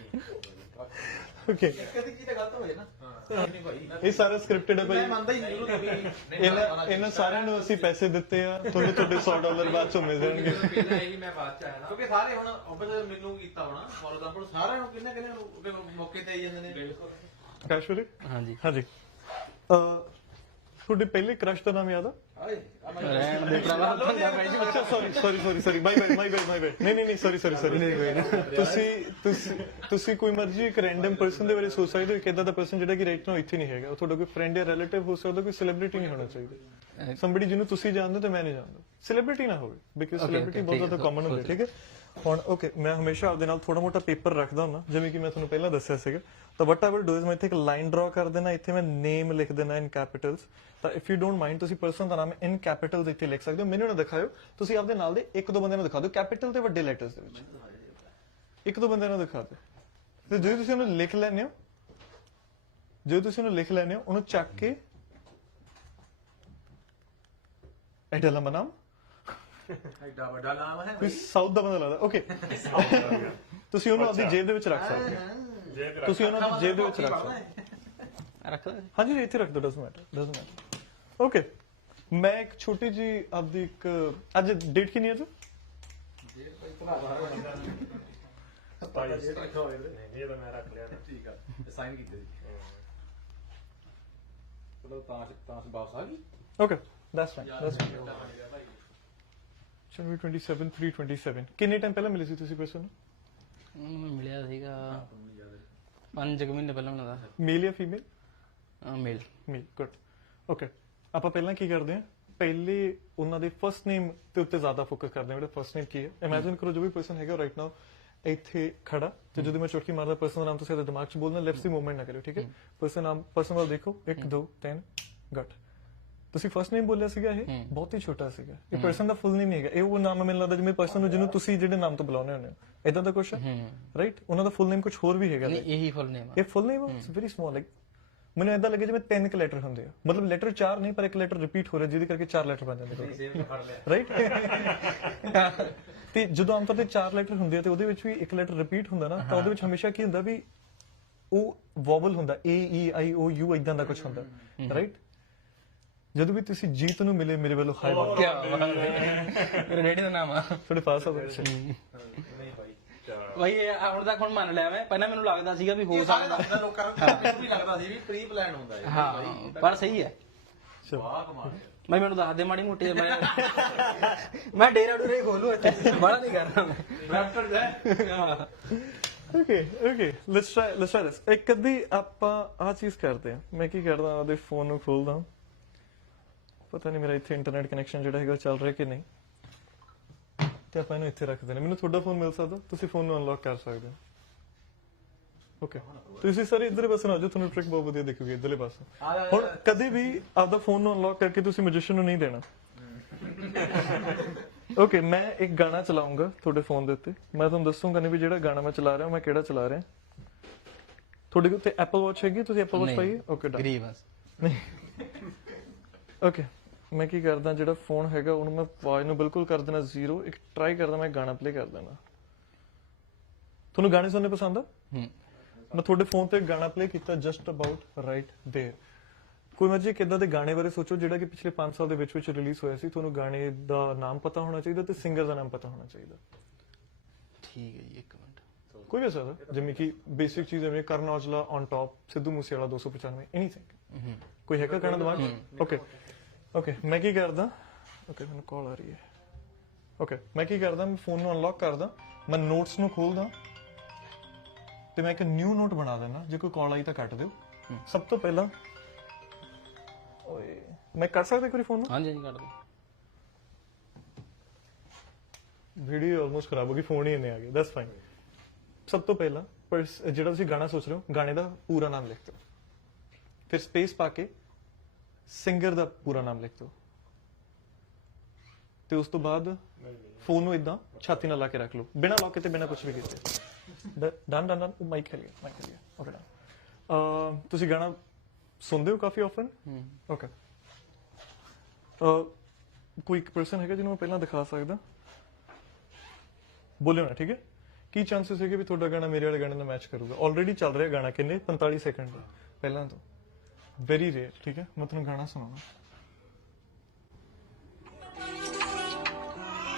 ਓਕੇ ਕਦੀ ਕੀ ਤਾਂ ਗਲਤ ਹੋਏ ਨਾ। ਨਹੀਂ ਭਾਈ। ਇਹ ਸਾਰਾ ਸਕ੍ਰਿਪਟਡ ਹੈ ਮੈਂ ਭਾਈ ਮੰਨਦਾ ਹੀ ਨਹੀਂ। ਉਹਨੂੰ ਵੀ ਇਹਨਾਂ ਇਹਨਾਂ ਸਾਰਿਆਂ ਨੂੰ ਅਸੀਂ ਪੈਸੇ ਦਿੱਤੇ ਆ। ਤੁਹਾਨੂੰ ਤੁਹਾਡੇ 100 ਡਾਲਰ ਬਾਅਦ ਚੋਂ ਮਿਲ ਜਾਣਗੇ। ਪਹਿਲਾਂ ਇਹ ਮੈਂ ਬਾਅਦ ਚ ਆਇਆ ਨਾ। ਕਿਉਂਕਿ ਸਾਰੇ ਹੁਣ ਆਫਿਸ ਮੈਨੂੰ ਕੀਤਾ ਹੋਣਾ। ਫੋਰ ਐਗਜ਼ਾਮਪਲ ਸਾਰਿਆਂ ਨੂੰ ਕਿੰਨੇ ਕਿੰਨੇ ਨੂੰ ਮੌਕੇ ਤੇ ਆਈ ਜਾਂਦੇ ਨੇ। ਕਾਸ਼ਵਰੀ ਹਾਂਜੀ। ਹਾਂਜੀ। ਅ ਤੁਹਾਡੇ ਪਹਿਲੇ ਕ੍ਰਸ਼ ਦਾ ਨਾਮ ਯਾਦ ਆ? ਆਏ ਰਹਿਣ ਦੇ ਭਰਾਵਾ ਅੱਛਾ sorry sorry sorry sorry bye bye ਮਾਈ ਬਾਈ ਮਾਈ ਬਾਈ ਨਹੀਂ ਨਹੀਂ ਨਹੀਂ ਸੌਰੀ ਸੌਰੀ ਸੌਰੀ ਨਹੀਂ ਕੋਈ ਤੁਸੀਂ ਤੁਸੀਂ ਤੁਸੀਂ ਕੋਈ ਮਰਜ਼ੀ ਇੱਕ ਰੈਂਡਮ ਪਰਸਨ ਦੇ ਬਾਰੇ ਸੋਚ ਸਕਦੇ ਹੋ ਕਿ ਇਦਾਂ ਦਾ ਪਰਸਨ ਜਿਹੜਾ ਕਿ ਰਾਈਟ ਨਾਓ ਇੱਥੇ ਨਹੀਂ ਹੈਗਾ। ਉਹ ਤੁਹਾਡਾ ਕੋਈ ਫਰੈਂਡ ਜਾਂ ਰਿਲੇਟਿਵ ਹੋ ਸਕਦਾ ਕੋਈ ਸੈਲੀਬ੍ਰਿਟੀ ਨਹੀਂ ਹੋਣਾ ਚਾਹੀਦਾ। ਸਮਬਡੀ ਜਿਹਨੂੰ ਤੁਸੀਂ ਜਾਣਦੇ ਹੋ ਤੇ ਮੈਂ ਨਹੀਂ ਜਾਣਦਾ। ਸੈਲੀਬ੍ਰਿਟੀ ਨਾ ਹੋਵੇ ਬਿਕਾਜ਼ ਸੈਲੀਬ੍ਰਿਟੀ ਬਹੁਤ ਜ਼ਿਆਦਾ ਕਾਮਨ ਹੁੰਦੀ ਹੈ ਠੀਕ ਹੈ? ਹੁਣ ਓਕੇ ਮੈਂ ਹਮੇਸ਼ਾ ਆਪਦੇ ਨਾਲ ਥੋੜਾ ਮੋਟਾ ਪੇਪਰ ਰੱਖਦਾ ਹੁੰਦਾ, ਜਿਵੇਂ ਕਿ ਮੈਂ ਤੁਹਾਨੂੰ ਪਹਿਲਾਂ ਦੱਸਿਆ ਸੀਗਾ। ਤਾਂ what I will do is ਮੈਂ ਇੱਥੇ ਇੱਕ ਲਾਈਨ ਡਰਾ ਕਰ ਦੇਣਾ, ਇੱਥੇ ਮੈਂ ਨੇਮ ਲਿਖ ਦੇਣਾ ਇਨ ਕੈਪੀਟਲਸ ਤਾਂ ਇਫ ਯੂ ਡੋਨਟ ਮਾਈਂਡ ਤੁਸੀਂ ਪਰਸਨ ਦਾ ਨਾਮ ਇਨ ਕੈਪੀਟਲਸ ਇੱਥੇ ਲਿਖ ਸਕਦੇ ਹੋ। ਮੈਨੂੰ ਨਾ ਦਿਖਾਇਓ, ਤੁਸੀਂ ਆਪਦੇ ਨਾਲ ਦੇ ਇੱਕ ਦੋ ਬੰਦਿਆਂ ਨੂੰ ਦਿਖਾ ਦਿਓ ਕੈਪੀਟਲ ਤੇ ਵੱਡੇ ਲੈਟਰਸ ਦੇ ਵਿੱਚ। ਇੱਕ ਦੋ ਬੰਦਿਆਂ ਨੂੰ ਦਿਖਾ ਦਿਓ। ਤੇ ਜੇ ਤੁਸੀਂ ਉਹਨੂੰ ਲਿਖ ਲੈਂਦੇ ਹੋ ਜੇ ਤੁਸੀਂ ਉਹਨੂੰ ਲਿਖ ਲੈਂਦੇ ਹੋ, ਉਹਨੂੰ ਚੱਕ ਕੇ ਐਡਾ ਲੰਬਾ ਨਾਮ ਐਡਾ ਵੱਡਾ ਨਾਮ ਹੈ ਕੋਈ ਸਾਊਥ ਦਾ ਬੰਦਾ ਲੱਗਦਾ। ਓਕੇ ਤੁਸੀਂ ਉਹਨੂੰ ਆਪਣੀ ਜੇਬ ਦੇ ਵਿੱਚ ਰੱਖ ਸਕਦੇ ਹੋ। ਜੇ ਕਰ ਤੁਸੀਂ ਉਹਨੂੰ ਆਪਣੀ ਜੇਬ ਦੇ ਵਿੱਚ ਰੱਖ ਸਕਦੇ ਹੋ। ਰੱਖ ਲੈ। ਹਾਂਜੀ ਇੱਥੇ ਰੱਖ ਦਿਓ does matter does matter okay ਮੈਂ ਇੱਕ ਛੋਟੀ ਜੀ ਆਪਦੀ ਇੱਕ ਅੱਜ ਡੇਟ ਕਿੰਨੀ ਹੈ ਜੀ ਸਤਾਈ ਨਹੀਂ ਇਹ ਤਾਂ ਮੈਂ ਰੱਖ ਲਿਆ ਨਾ। ਠੀਕ ਆ ਸਾਈਨ ਕੀਤੇ ਸੀ। ਚਲੋ ਤਾਂ ਤਾਂ ਵਾਪਸ ਆ ਗਈ। Okay that's fine that's fine ਚਲੋ 27 327 ਕਿੰਨੇ ਟਾਈਮ ਪਹਿਲਾਂ ਮਿਲੇ ਸੀ ਤੁਸੀਂ ਪਰਸਨ ਮੈਨੂੰ ਮਿਲਿਆ ਸੀਗਾ ਪੰਜ ਕੁ ਮਹੀਨੇ ਪਹਿਲਾਂ ਮਿਲਦਾ ਮੇਲ ਜਾਂ female male male good okay ਆਪਾਂ ਪਹਿਲਾਂ ਕੀ ਕਰਦੇ ਹਾਂ? ਪਹਿਲੇ ਉਹਨਾਂ ਦੇ ਫਰਸਟ ਨੇਮ ਤੇ ਉੱਤੇ ਜ਼ਿਆਦਾ ਫੋਕਸ ਕਰਦੇ ਹਾਂ। ਮੇਰਾ ਫਰਸਟ ਨੇਮ ਕੀ ਹੈ? ਇਮੇਜਿਨ ਕਰੋ ਜੋ ਵੀ ਪਰਸਨ ਹੈਗਾ ਰਾਈਟ ਨਾਓ ਇੱਥੇ ਖੜਾ ਤੇ ਜਦੋਂ ਮੈਂ ਚੁਟਕੀ ਮਾਰਦਾ ਪਰਸਨ ਦਾ ਨਾਮ ਤੁਸੀਂ ਆਪਣੇ ਦਿਮਾਗ 'ਚ ਬੋਲਣਾ ਲੈਫਟ ਦੀ ਮੂਵਮੈਂਟ ਨਾ ਕਰਿਓ ਠੀਕ ਹੈ? ਪਰਸਨ ਨਾਮ ਪਰਸਨ ਵੱਲ ਦੇਖੋ 1 2 3 ਗੱਟ ਤੁਸੀਂ ਫਰਸਟ ਨੇਮ ਬੋਲਿਆ ਸੀਗਾ ਇਹ ਬਹੁਤ ਹੀ ਛੋਟਾ ਸੀਗਾ। ਇਹ ਪਰਸਨ ਦਾ ਫੁੱਲ ਨੇਮ ਨਹੀਂ ਹੈਗਾ। ਇਹ ਉਹ ਨਾਮ ਮੈਨੂੰ ਲੱਗਦਾ ਜਿਵੇਂ ਪਰਸਨ ਨੂੰ ਜਿਹਨੂੰ ਤੁਸੀਂ ਜਿਹੜੇ ਨਾਮ ਤੋਂ ਬੁਲਾਉਂਦੇ ਹੁੰਦੇ ਹੋ। ਇਦਾਂ ਦਾ ਕੁਝ ਹੈ? ਰਾਈਟ ਉਹਨਾਂ ਦਾ ਫੁੱਲ ਨੇਮ ਕੁਝ ਹੋਰ ਵੀ ਹੈਗਾ ਨਹੀਂ ਇਹੀ ਫੁੱਲ ਨੇਮ ਆ। ਇਹ full name it's very small like ਮੈਨੂੰ ਇਦਾਂ ਲੱਗੇ ਜਿਵੇਂ ਤਿੰਨ ਕੁ ਲੈਟਰ ਹੁੰਦੇ ਆ। ਮਤਲਬ ਲੈਟਰ ਚਾਰ ਨਹੀਂ ਪਰ ਇੱਕ ਲੈਟਰ ਰਿਪੀਟ ਹੋ ਰਿਹਾ ਜਿਹਦੇ ਕਰਕੇ ਚਾਰ ਲੈਟਰ ਬਣ ਜਾਂਦੇ ਰਾਈਟ ਤੇ ਜਦੋਂ ਆਮ ਤੌਰ ਤੇ ਚਾਰ ਲੈਟਰ ਹੁੰਦੇ ਆ ਤੇ ਉਹਦੇ ਵਿੱਚ ਵੀ ਇੱਕ ਲੈਟਰ ਰਿਪੀਟ ਹੁੰਦਾ ਨਾ ਤਾਂ ਉਹਦੇ ਵਿੱਚ ਹਮੇਸ਼ਾ ਕੀ ਹੁੰਦਾ ਵੀ ਉਹ ਵੋਵਲ ਹੁੰਦਾ ਏ ਈ ਆਈ ਓ ਯੂ ਇਦਾਂ ਦਾ ਕੁਝ ਹੁੰਦਾ। ਰਾਈਟ ਜਦੋਂ ਵੀ ਤੁਸੀਂ ਜੀਤ ਨੂੰ ਮਿਲੇ ਮੇਰੇ ਵੱਲੋਂ ਹਾਈ ਬਾਤ ਕੀ ਮੇਰੇ ਡੈਡੀ ਦਾ ਨਾਮ ਆ। ਤੁਹਾਡੇ ਪਾਸ ਆ ਬੱਚੇ ਭਾਈ ਇਹ ਹੁਣ ਤੱਕ ਹੁਣ ਮੰਨ ਲਿਆ ਮੈਂ। ਪਹਿਲਾਂ ਮੈਨੂੰ ਲੱਗਦਾ ਸੀਗਾ ਵੀ ਹੋ ਸਕਦਾ। ਦੱਸਦਾ ਲੋਕਾਂ ਨੂੰ। ਵੀ ਲੱਗਦਾ ਸੀ ਵੀ ਪ੍ਰੀ ਪਲਾਨ ਹੁੰਦਾ ਹੈ ਹਾਂ। ਪਰ ਸਹੀ ਹੈ। ਵਾਹ ਕਮਾਲ ਮੈਂ ਮੈਨੂੰ ਦੱਸ ਦੇ ਮਾੜੀ ਮੋਟੀ ਮੈਂ ਮੈਂ ਡੇਰਾ ਡੂਰੇ ਖੋਲੂ ਇੱਥੇ। ਬੜਾ ਨਹੀਂ ਕਰਨਾ ਮੈਂ। Doctor the. Okay okay let's try let's try this ਇੱਕ ਅੱਧੀ ਆਪਾਂ ਆ ਚੀਜ਼ ਕਰਦੇ ਆ ਮੈਂ ਕੀ ਕਰਦਾ ਉਹਦੇ ਫੋਨ ਨੂੰ ਖੋਲਦਾ ਪਤਾ ਨਹੀਂ ਮੇਰਾ ਇੱਥੇ ਇੰਟਰਨੈਟ ਕਨੈਕਸ਼ਨ ਜਿਹੜਾ ਹੈਗਾ ਚੱਲ ਰਿਹਾ ਕਿ ਨਹੀਂ। ਤੇ ਆਪਾਂ ਇਹਨੂੰ ਇੱਥੇ ਰੱਖਦੇ ਨੇ। ਮੈਨੂੰ ਤੁਹਾਡਾ ਫੋਨ ਮਿਲ ਸਕਦਾ? ਤੁਸੀਂ ਫੋਨ ਨੂੰ ਅਨਲੌਕ ਕਰ ਸਕਦੇ ਹੋ। ਓਕੇ ਤੁਸੀਂ ਸਾਰੇ ਇਧਰਲੇ ਪਾਸੇ ਨਾ ਜਾਓ। ਤੁਹਾਨੂੰ ਟ੍ਰਿਕ ਬਹੁਤ ਵਧੀਆ ਦਿਖੂਗੀ ਇਧਰਲੇ ਪਾਸੇ। ਹੁਣ ਕਦੇ ਵੀ ਆਪਦਾ ਫੋਨ ਨੂੰ ਅਨਲੌਕ ਕਰਕੇ ਤੁਸੀਂ ਮੈਜੀਸ਼ੀਅਨ ਨੂੰ ਨਹੀਂ ਦੇਣਾ। ਓਕੇ ਮੈਂ ਇੱਕ ਗਾਣਾ ਚਲਾਉਂਗਾ ਤੁਹਾਡੇ ਫੋਨ ਦੇ ਉੱਤੇ। ਮੈਂ ਤੁਹਾਨੂੰ ਦੱਸੂਗਾ ਨਹੀਂ ਵੀ ਜਿਹੜਾ ਗਾਣਾ ਮੈਂ ਚਲਾ ਰਿਹਾ ਮੈਂ ਕਿਹੜਾ ਚਲਾ ਰਿਹਾ। ਤੁਹਾਡੇ ਕੋਲ ਤੇ ਐਪਲ ਵਾਚ ਹੈਗੀ ਤੁਸੀਂ ਐਪਲ ਵਾਚ ਪਾਈਏ ਓਕੇ ਡਨ ਗਰੀਬ ਨਹੀਂ। ਓਕੇ ਮੈਂ ਕੀ ਕਰਦਾ ਜਿਹੜਾ ਫੋਨ ਹੈਗਾ ਉਹਨੂੰ ਮੈਂ ਆਵਾਜ਼ ਨੂੰ ਬਿਲਕੁਲ ਕਰ ਦੇਣਾ ਜ਼ੀਰੋ ਇੱਕ ਟਰਾਈ ਕਰਦਾ ਮੈਂ ਗਾਣਾ ਪਲੇ ਕਰ ਦੇਣਾ ਤੁਹਾਨੂੰ ਗਾਣੇ ਸੁਣਨੇ ਪਸੰਦ ਆ ਹੂੰ ਮੈਂ ਤੁਹਾਡੇ ਫੋਨ ਤੇ ਗਾਣਾ ਪਲੇ ਕੀਤਾ ਜਸਟ ਅਬਾਊਟ ਰਾਈਟ देयर ਕੋਈ ਮਰਜੀ ਕਿੱਦਾਂ ਦੇ ਗਾਣੇ ਬਾਰੇ ਸੋਚੋ ਜਿਹੜਾ ਕਿ ਪਿਛਲੇ 5 ਸਾਲ ਦੇ ਵਿੱਚ ਵਿੱਚ ਰਿਲੀਜ਼ ਹੋਇਆ ਸੀ ਤੁਹਾਨੂੰ ਗਾਣੇ ਦਾ ਨਾਮ ਪਤਾ ਹੋਣਾ ਚਾਹੀਦਾ ਤੇ ਸਿੰਗਰ ਦਾ ਨਾਮ ਪਤਾ ਹੋਣਾ ਚਾਹੀਦਾ ਠੀਕ ਹੈ ਜੀ ਇੱਕ ਮਿੰਟ ਕੋਈ ਵੀ ਹੋ ਸਕਦਾ ਜਿਵੇਂ ਕਿ ਬੇਸਿਕ ਚੀਜ਼ ਜਿਵੇਂ Karan Aujla on top Sidhu Moosewala 295 anything ਕੋਈ ਹੈਗਾ ਗਾਣਾ ਦਿਮਾਗ ਓਕੇ ਓਕੇ ਮੈਂ ਕੀ ਕਰਦਾ? ਓਕੇ ਮੈਨੂੰ ਕਾਲ ਆ ਰਹੀ ਹੈ। ਓਕੇ ਮੈਂ ਕੀ ਕਰਦਾ? ਮੈਂ ਫੋਨ ਨੂੰ ਅਨਲੌਕ ਕਰਦਾ ਮੈਂ ਨੋਟਸ ਨੂੰ ਖੋਲਦਾ ਤੇ ਮੈਂ ਇੱਕ ਨਿਊ ਨੋਟ ਬਣਾ ਦਿੰਦਾ। ਜੇ ਕੋਈ ਕਾਲ ਆਈ ਤਾਂ ਕੱਟ ਦਿਓ। ਸਭ ਤੋਂ ਪਹਿਲਾਂ ਓਏ ਮੈਂ ਕਰ ਸਕਦਾ ਵਾਰੀ ਫੋਨ ਨੂੰ? ਹਾਂਜੀ ਹਾਂਜੀ ਕੱਢ ਦੋ ਵੀਡੀਓ ਆਲਮੋਸਟ ਖਰਾਬ ਹੋ ਗਈ ਫੋਨ ਹੀ ਇੰਨੇ ਆ ਗਏ। ਦੈਟਸ ਫਾਈਨ ਸਭ ਤੋਂ ਪਹਿਲਾਂ ਜਿਹੜਾ ਤੁਸੀਂ ਗਾਣਾ ਸੋਚ ਰਹੇ ਹੋ ਗਾਣੇ ਦਾ ਪੂਰਾ ਨਾਮ ਲਿਖ ਦਿਓ। ਫਿਰ ਸਪੇਸ ਪਾ ਕੇ ਸਿੰਗਰ ਦਾ ਪੂਰਾ ਨਾਮ ਲਿਖ ਦਿਓ। ਤੇ ਉਸ ਤੋਂ ਬਾਅਦ ਫੋਨ ਨੂੰ ਇਦਾਂ ਛਾਤੀ ਨਾਲ ਲਾ ਕੇ ਰੱਖ ਲਓ। ਬਿਨਾਂ ਲੌਕ ਕੀਤੇ ਬਿਨਾਂ ਕੁਝ ਵੀ ਕੀਤੇ। ਡਨ ਡਨ ਡਨ ਉਹ ਮਾਈਕ ਖਲ ਗਿਆ ਮਾਈਕ ਖਲ ਗਿਆ ਓਕੇ ਡਨ ਤੁਸੀਂ ਗਾਣਾ ਸੁਣਦੇ ਹੋ ਕਾਫੀ ਆਫਨ ਓਕੇ ਕੋਈ ਇੱਕ ਪਰਸਨ ਹੈਗਾ ਜਿਹਨੂੰ ਮੈਂ ਪਹਿਲਾਂ ਦਿਖਾ ਸਕਦਾ? ਬੋਲਿਓ ਨਾ ਠੀਕ ਹੈ? ਕੀ ਚਾਂਸਸ ਹੈਗੇ ਵੀ ਤੁਹਾਡਾ ਗਾਣਾ ਮੇਰੇ ਵਾਲੇ ਗਾਣੇ ਨਾਲ ਮੈਚ ਕਰੂਗਾ? ਆਲਰੇਡੀ ਚੱਲ ਰਿਹਾ ਗਾਣਾ ਕਿੰਨੇ? 45 ਸੈਕਿੰਡ ਦਾ। ਪਹਿਲਾਂ ਤੋਂ। ਵੈਰੀ ਰੇਅਰ ਠੀਕ ਹੈ ਮੈਂ ਤੁਹਾਨੂੰ ਗਾਣਾ ਸੁਣਾਉਣਾ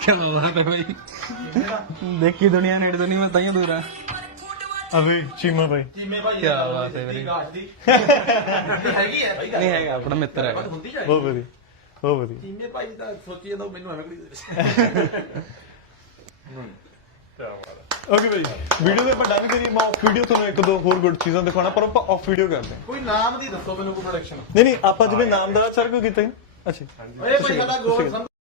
ਕੀ ਬਾਤ ਹੈ ਭਾਈ ਦੇਖੀ ਦੁਨੀਆ ਨੇੜੇ ਤੋਂ ਨਹੀਂ ਮੈਂ ਤਾਈਓ ਦੂਰ ਆ ਅਵੇ ਚੀਮਾ ਭਾਈ ਜਿਵੇਂ ਭਾਈ ਕਿਆ ਬਾਤ ਹੈ ਵੀਰੇ। ਗਾਜ ਦੀ ਹੈਗੀ ਹੈ ਭਾਈ ਨਹੀਂ ਹੈਗਾ ਆਪਣਾ ਮਿੱਤਰ ਜਾਏ ਬਹੁਤ ਵਧੀਆ ਬਹੁਤ ਵਧੀਆ ਜਿਵੇਂ ਭਾਈ ਤਾਂ ਸੋਚੀ ਜਾਂਦਾ ਮੈਨੂੰ ਐਵੇਂ ਕਰੀ ਓਕੇ ਭਾਈ ਵੀਡੀਓ ਦੇ ਵੱਡਾ ਵੀ ਕਰੀ ਮੈਂ ਆਫ ਵੀਡੀਓ ਤੁਹਾਨੂੰ ਇੱਕ ਦੋ ਹੋਰ ਗੁੱਡ ਚੀਜ਼ਾਂ ਦਿਖਾਉਣਾ ਪਰ ਆਪਾਂ ਆਫ ਵੀਡੀਓ ਕਰਦੇ ਹਾਂ। ਕੋਈ ਨਾਮ ਦੀ ਦੱਸੋ ਮੈਨੂੰ ਕੋਈ ਪ੍ਰੋਡਕਸ਼ਨ ਨਹੀਂ ਨਹੀਂ ਆਪਾਂ ਜਿਵੇਂ ਨਾਮ ਦਾ ਸਰ ਕਿਉਂ ਕੀਤਾ ਹੈ? ਅੱਛਾ ਓਏ ਭਾਈ ਸਾਡਾ ਗੋਲ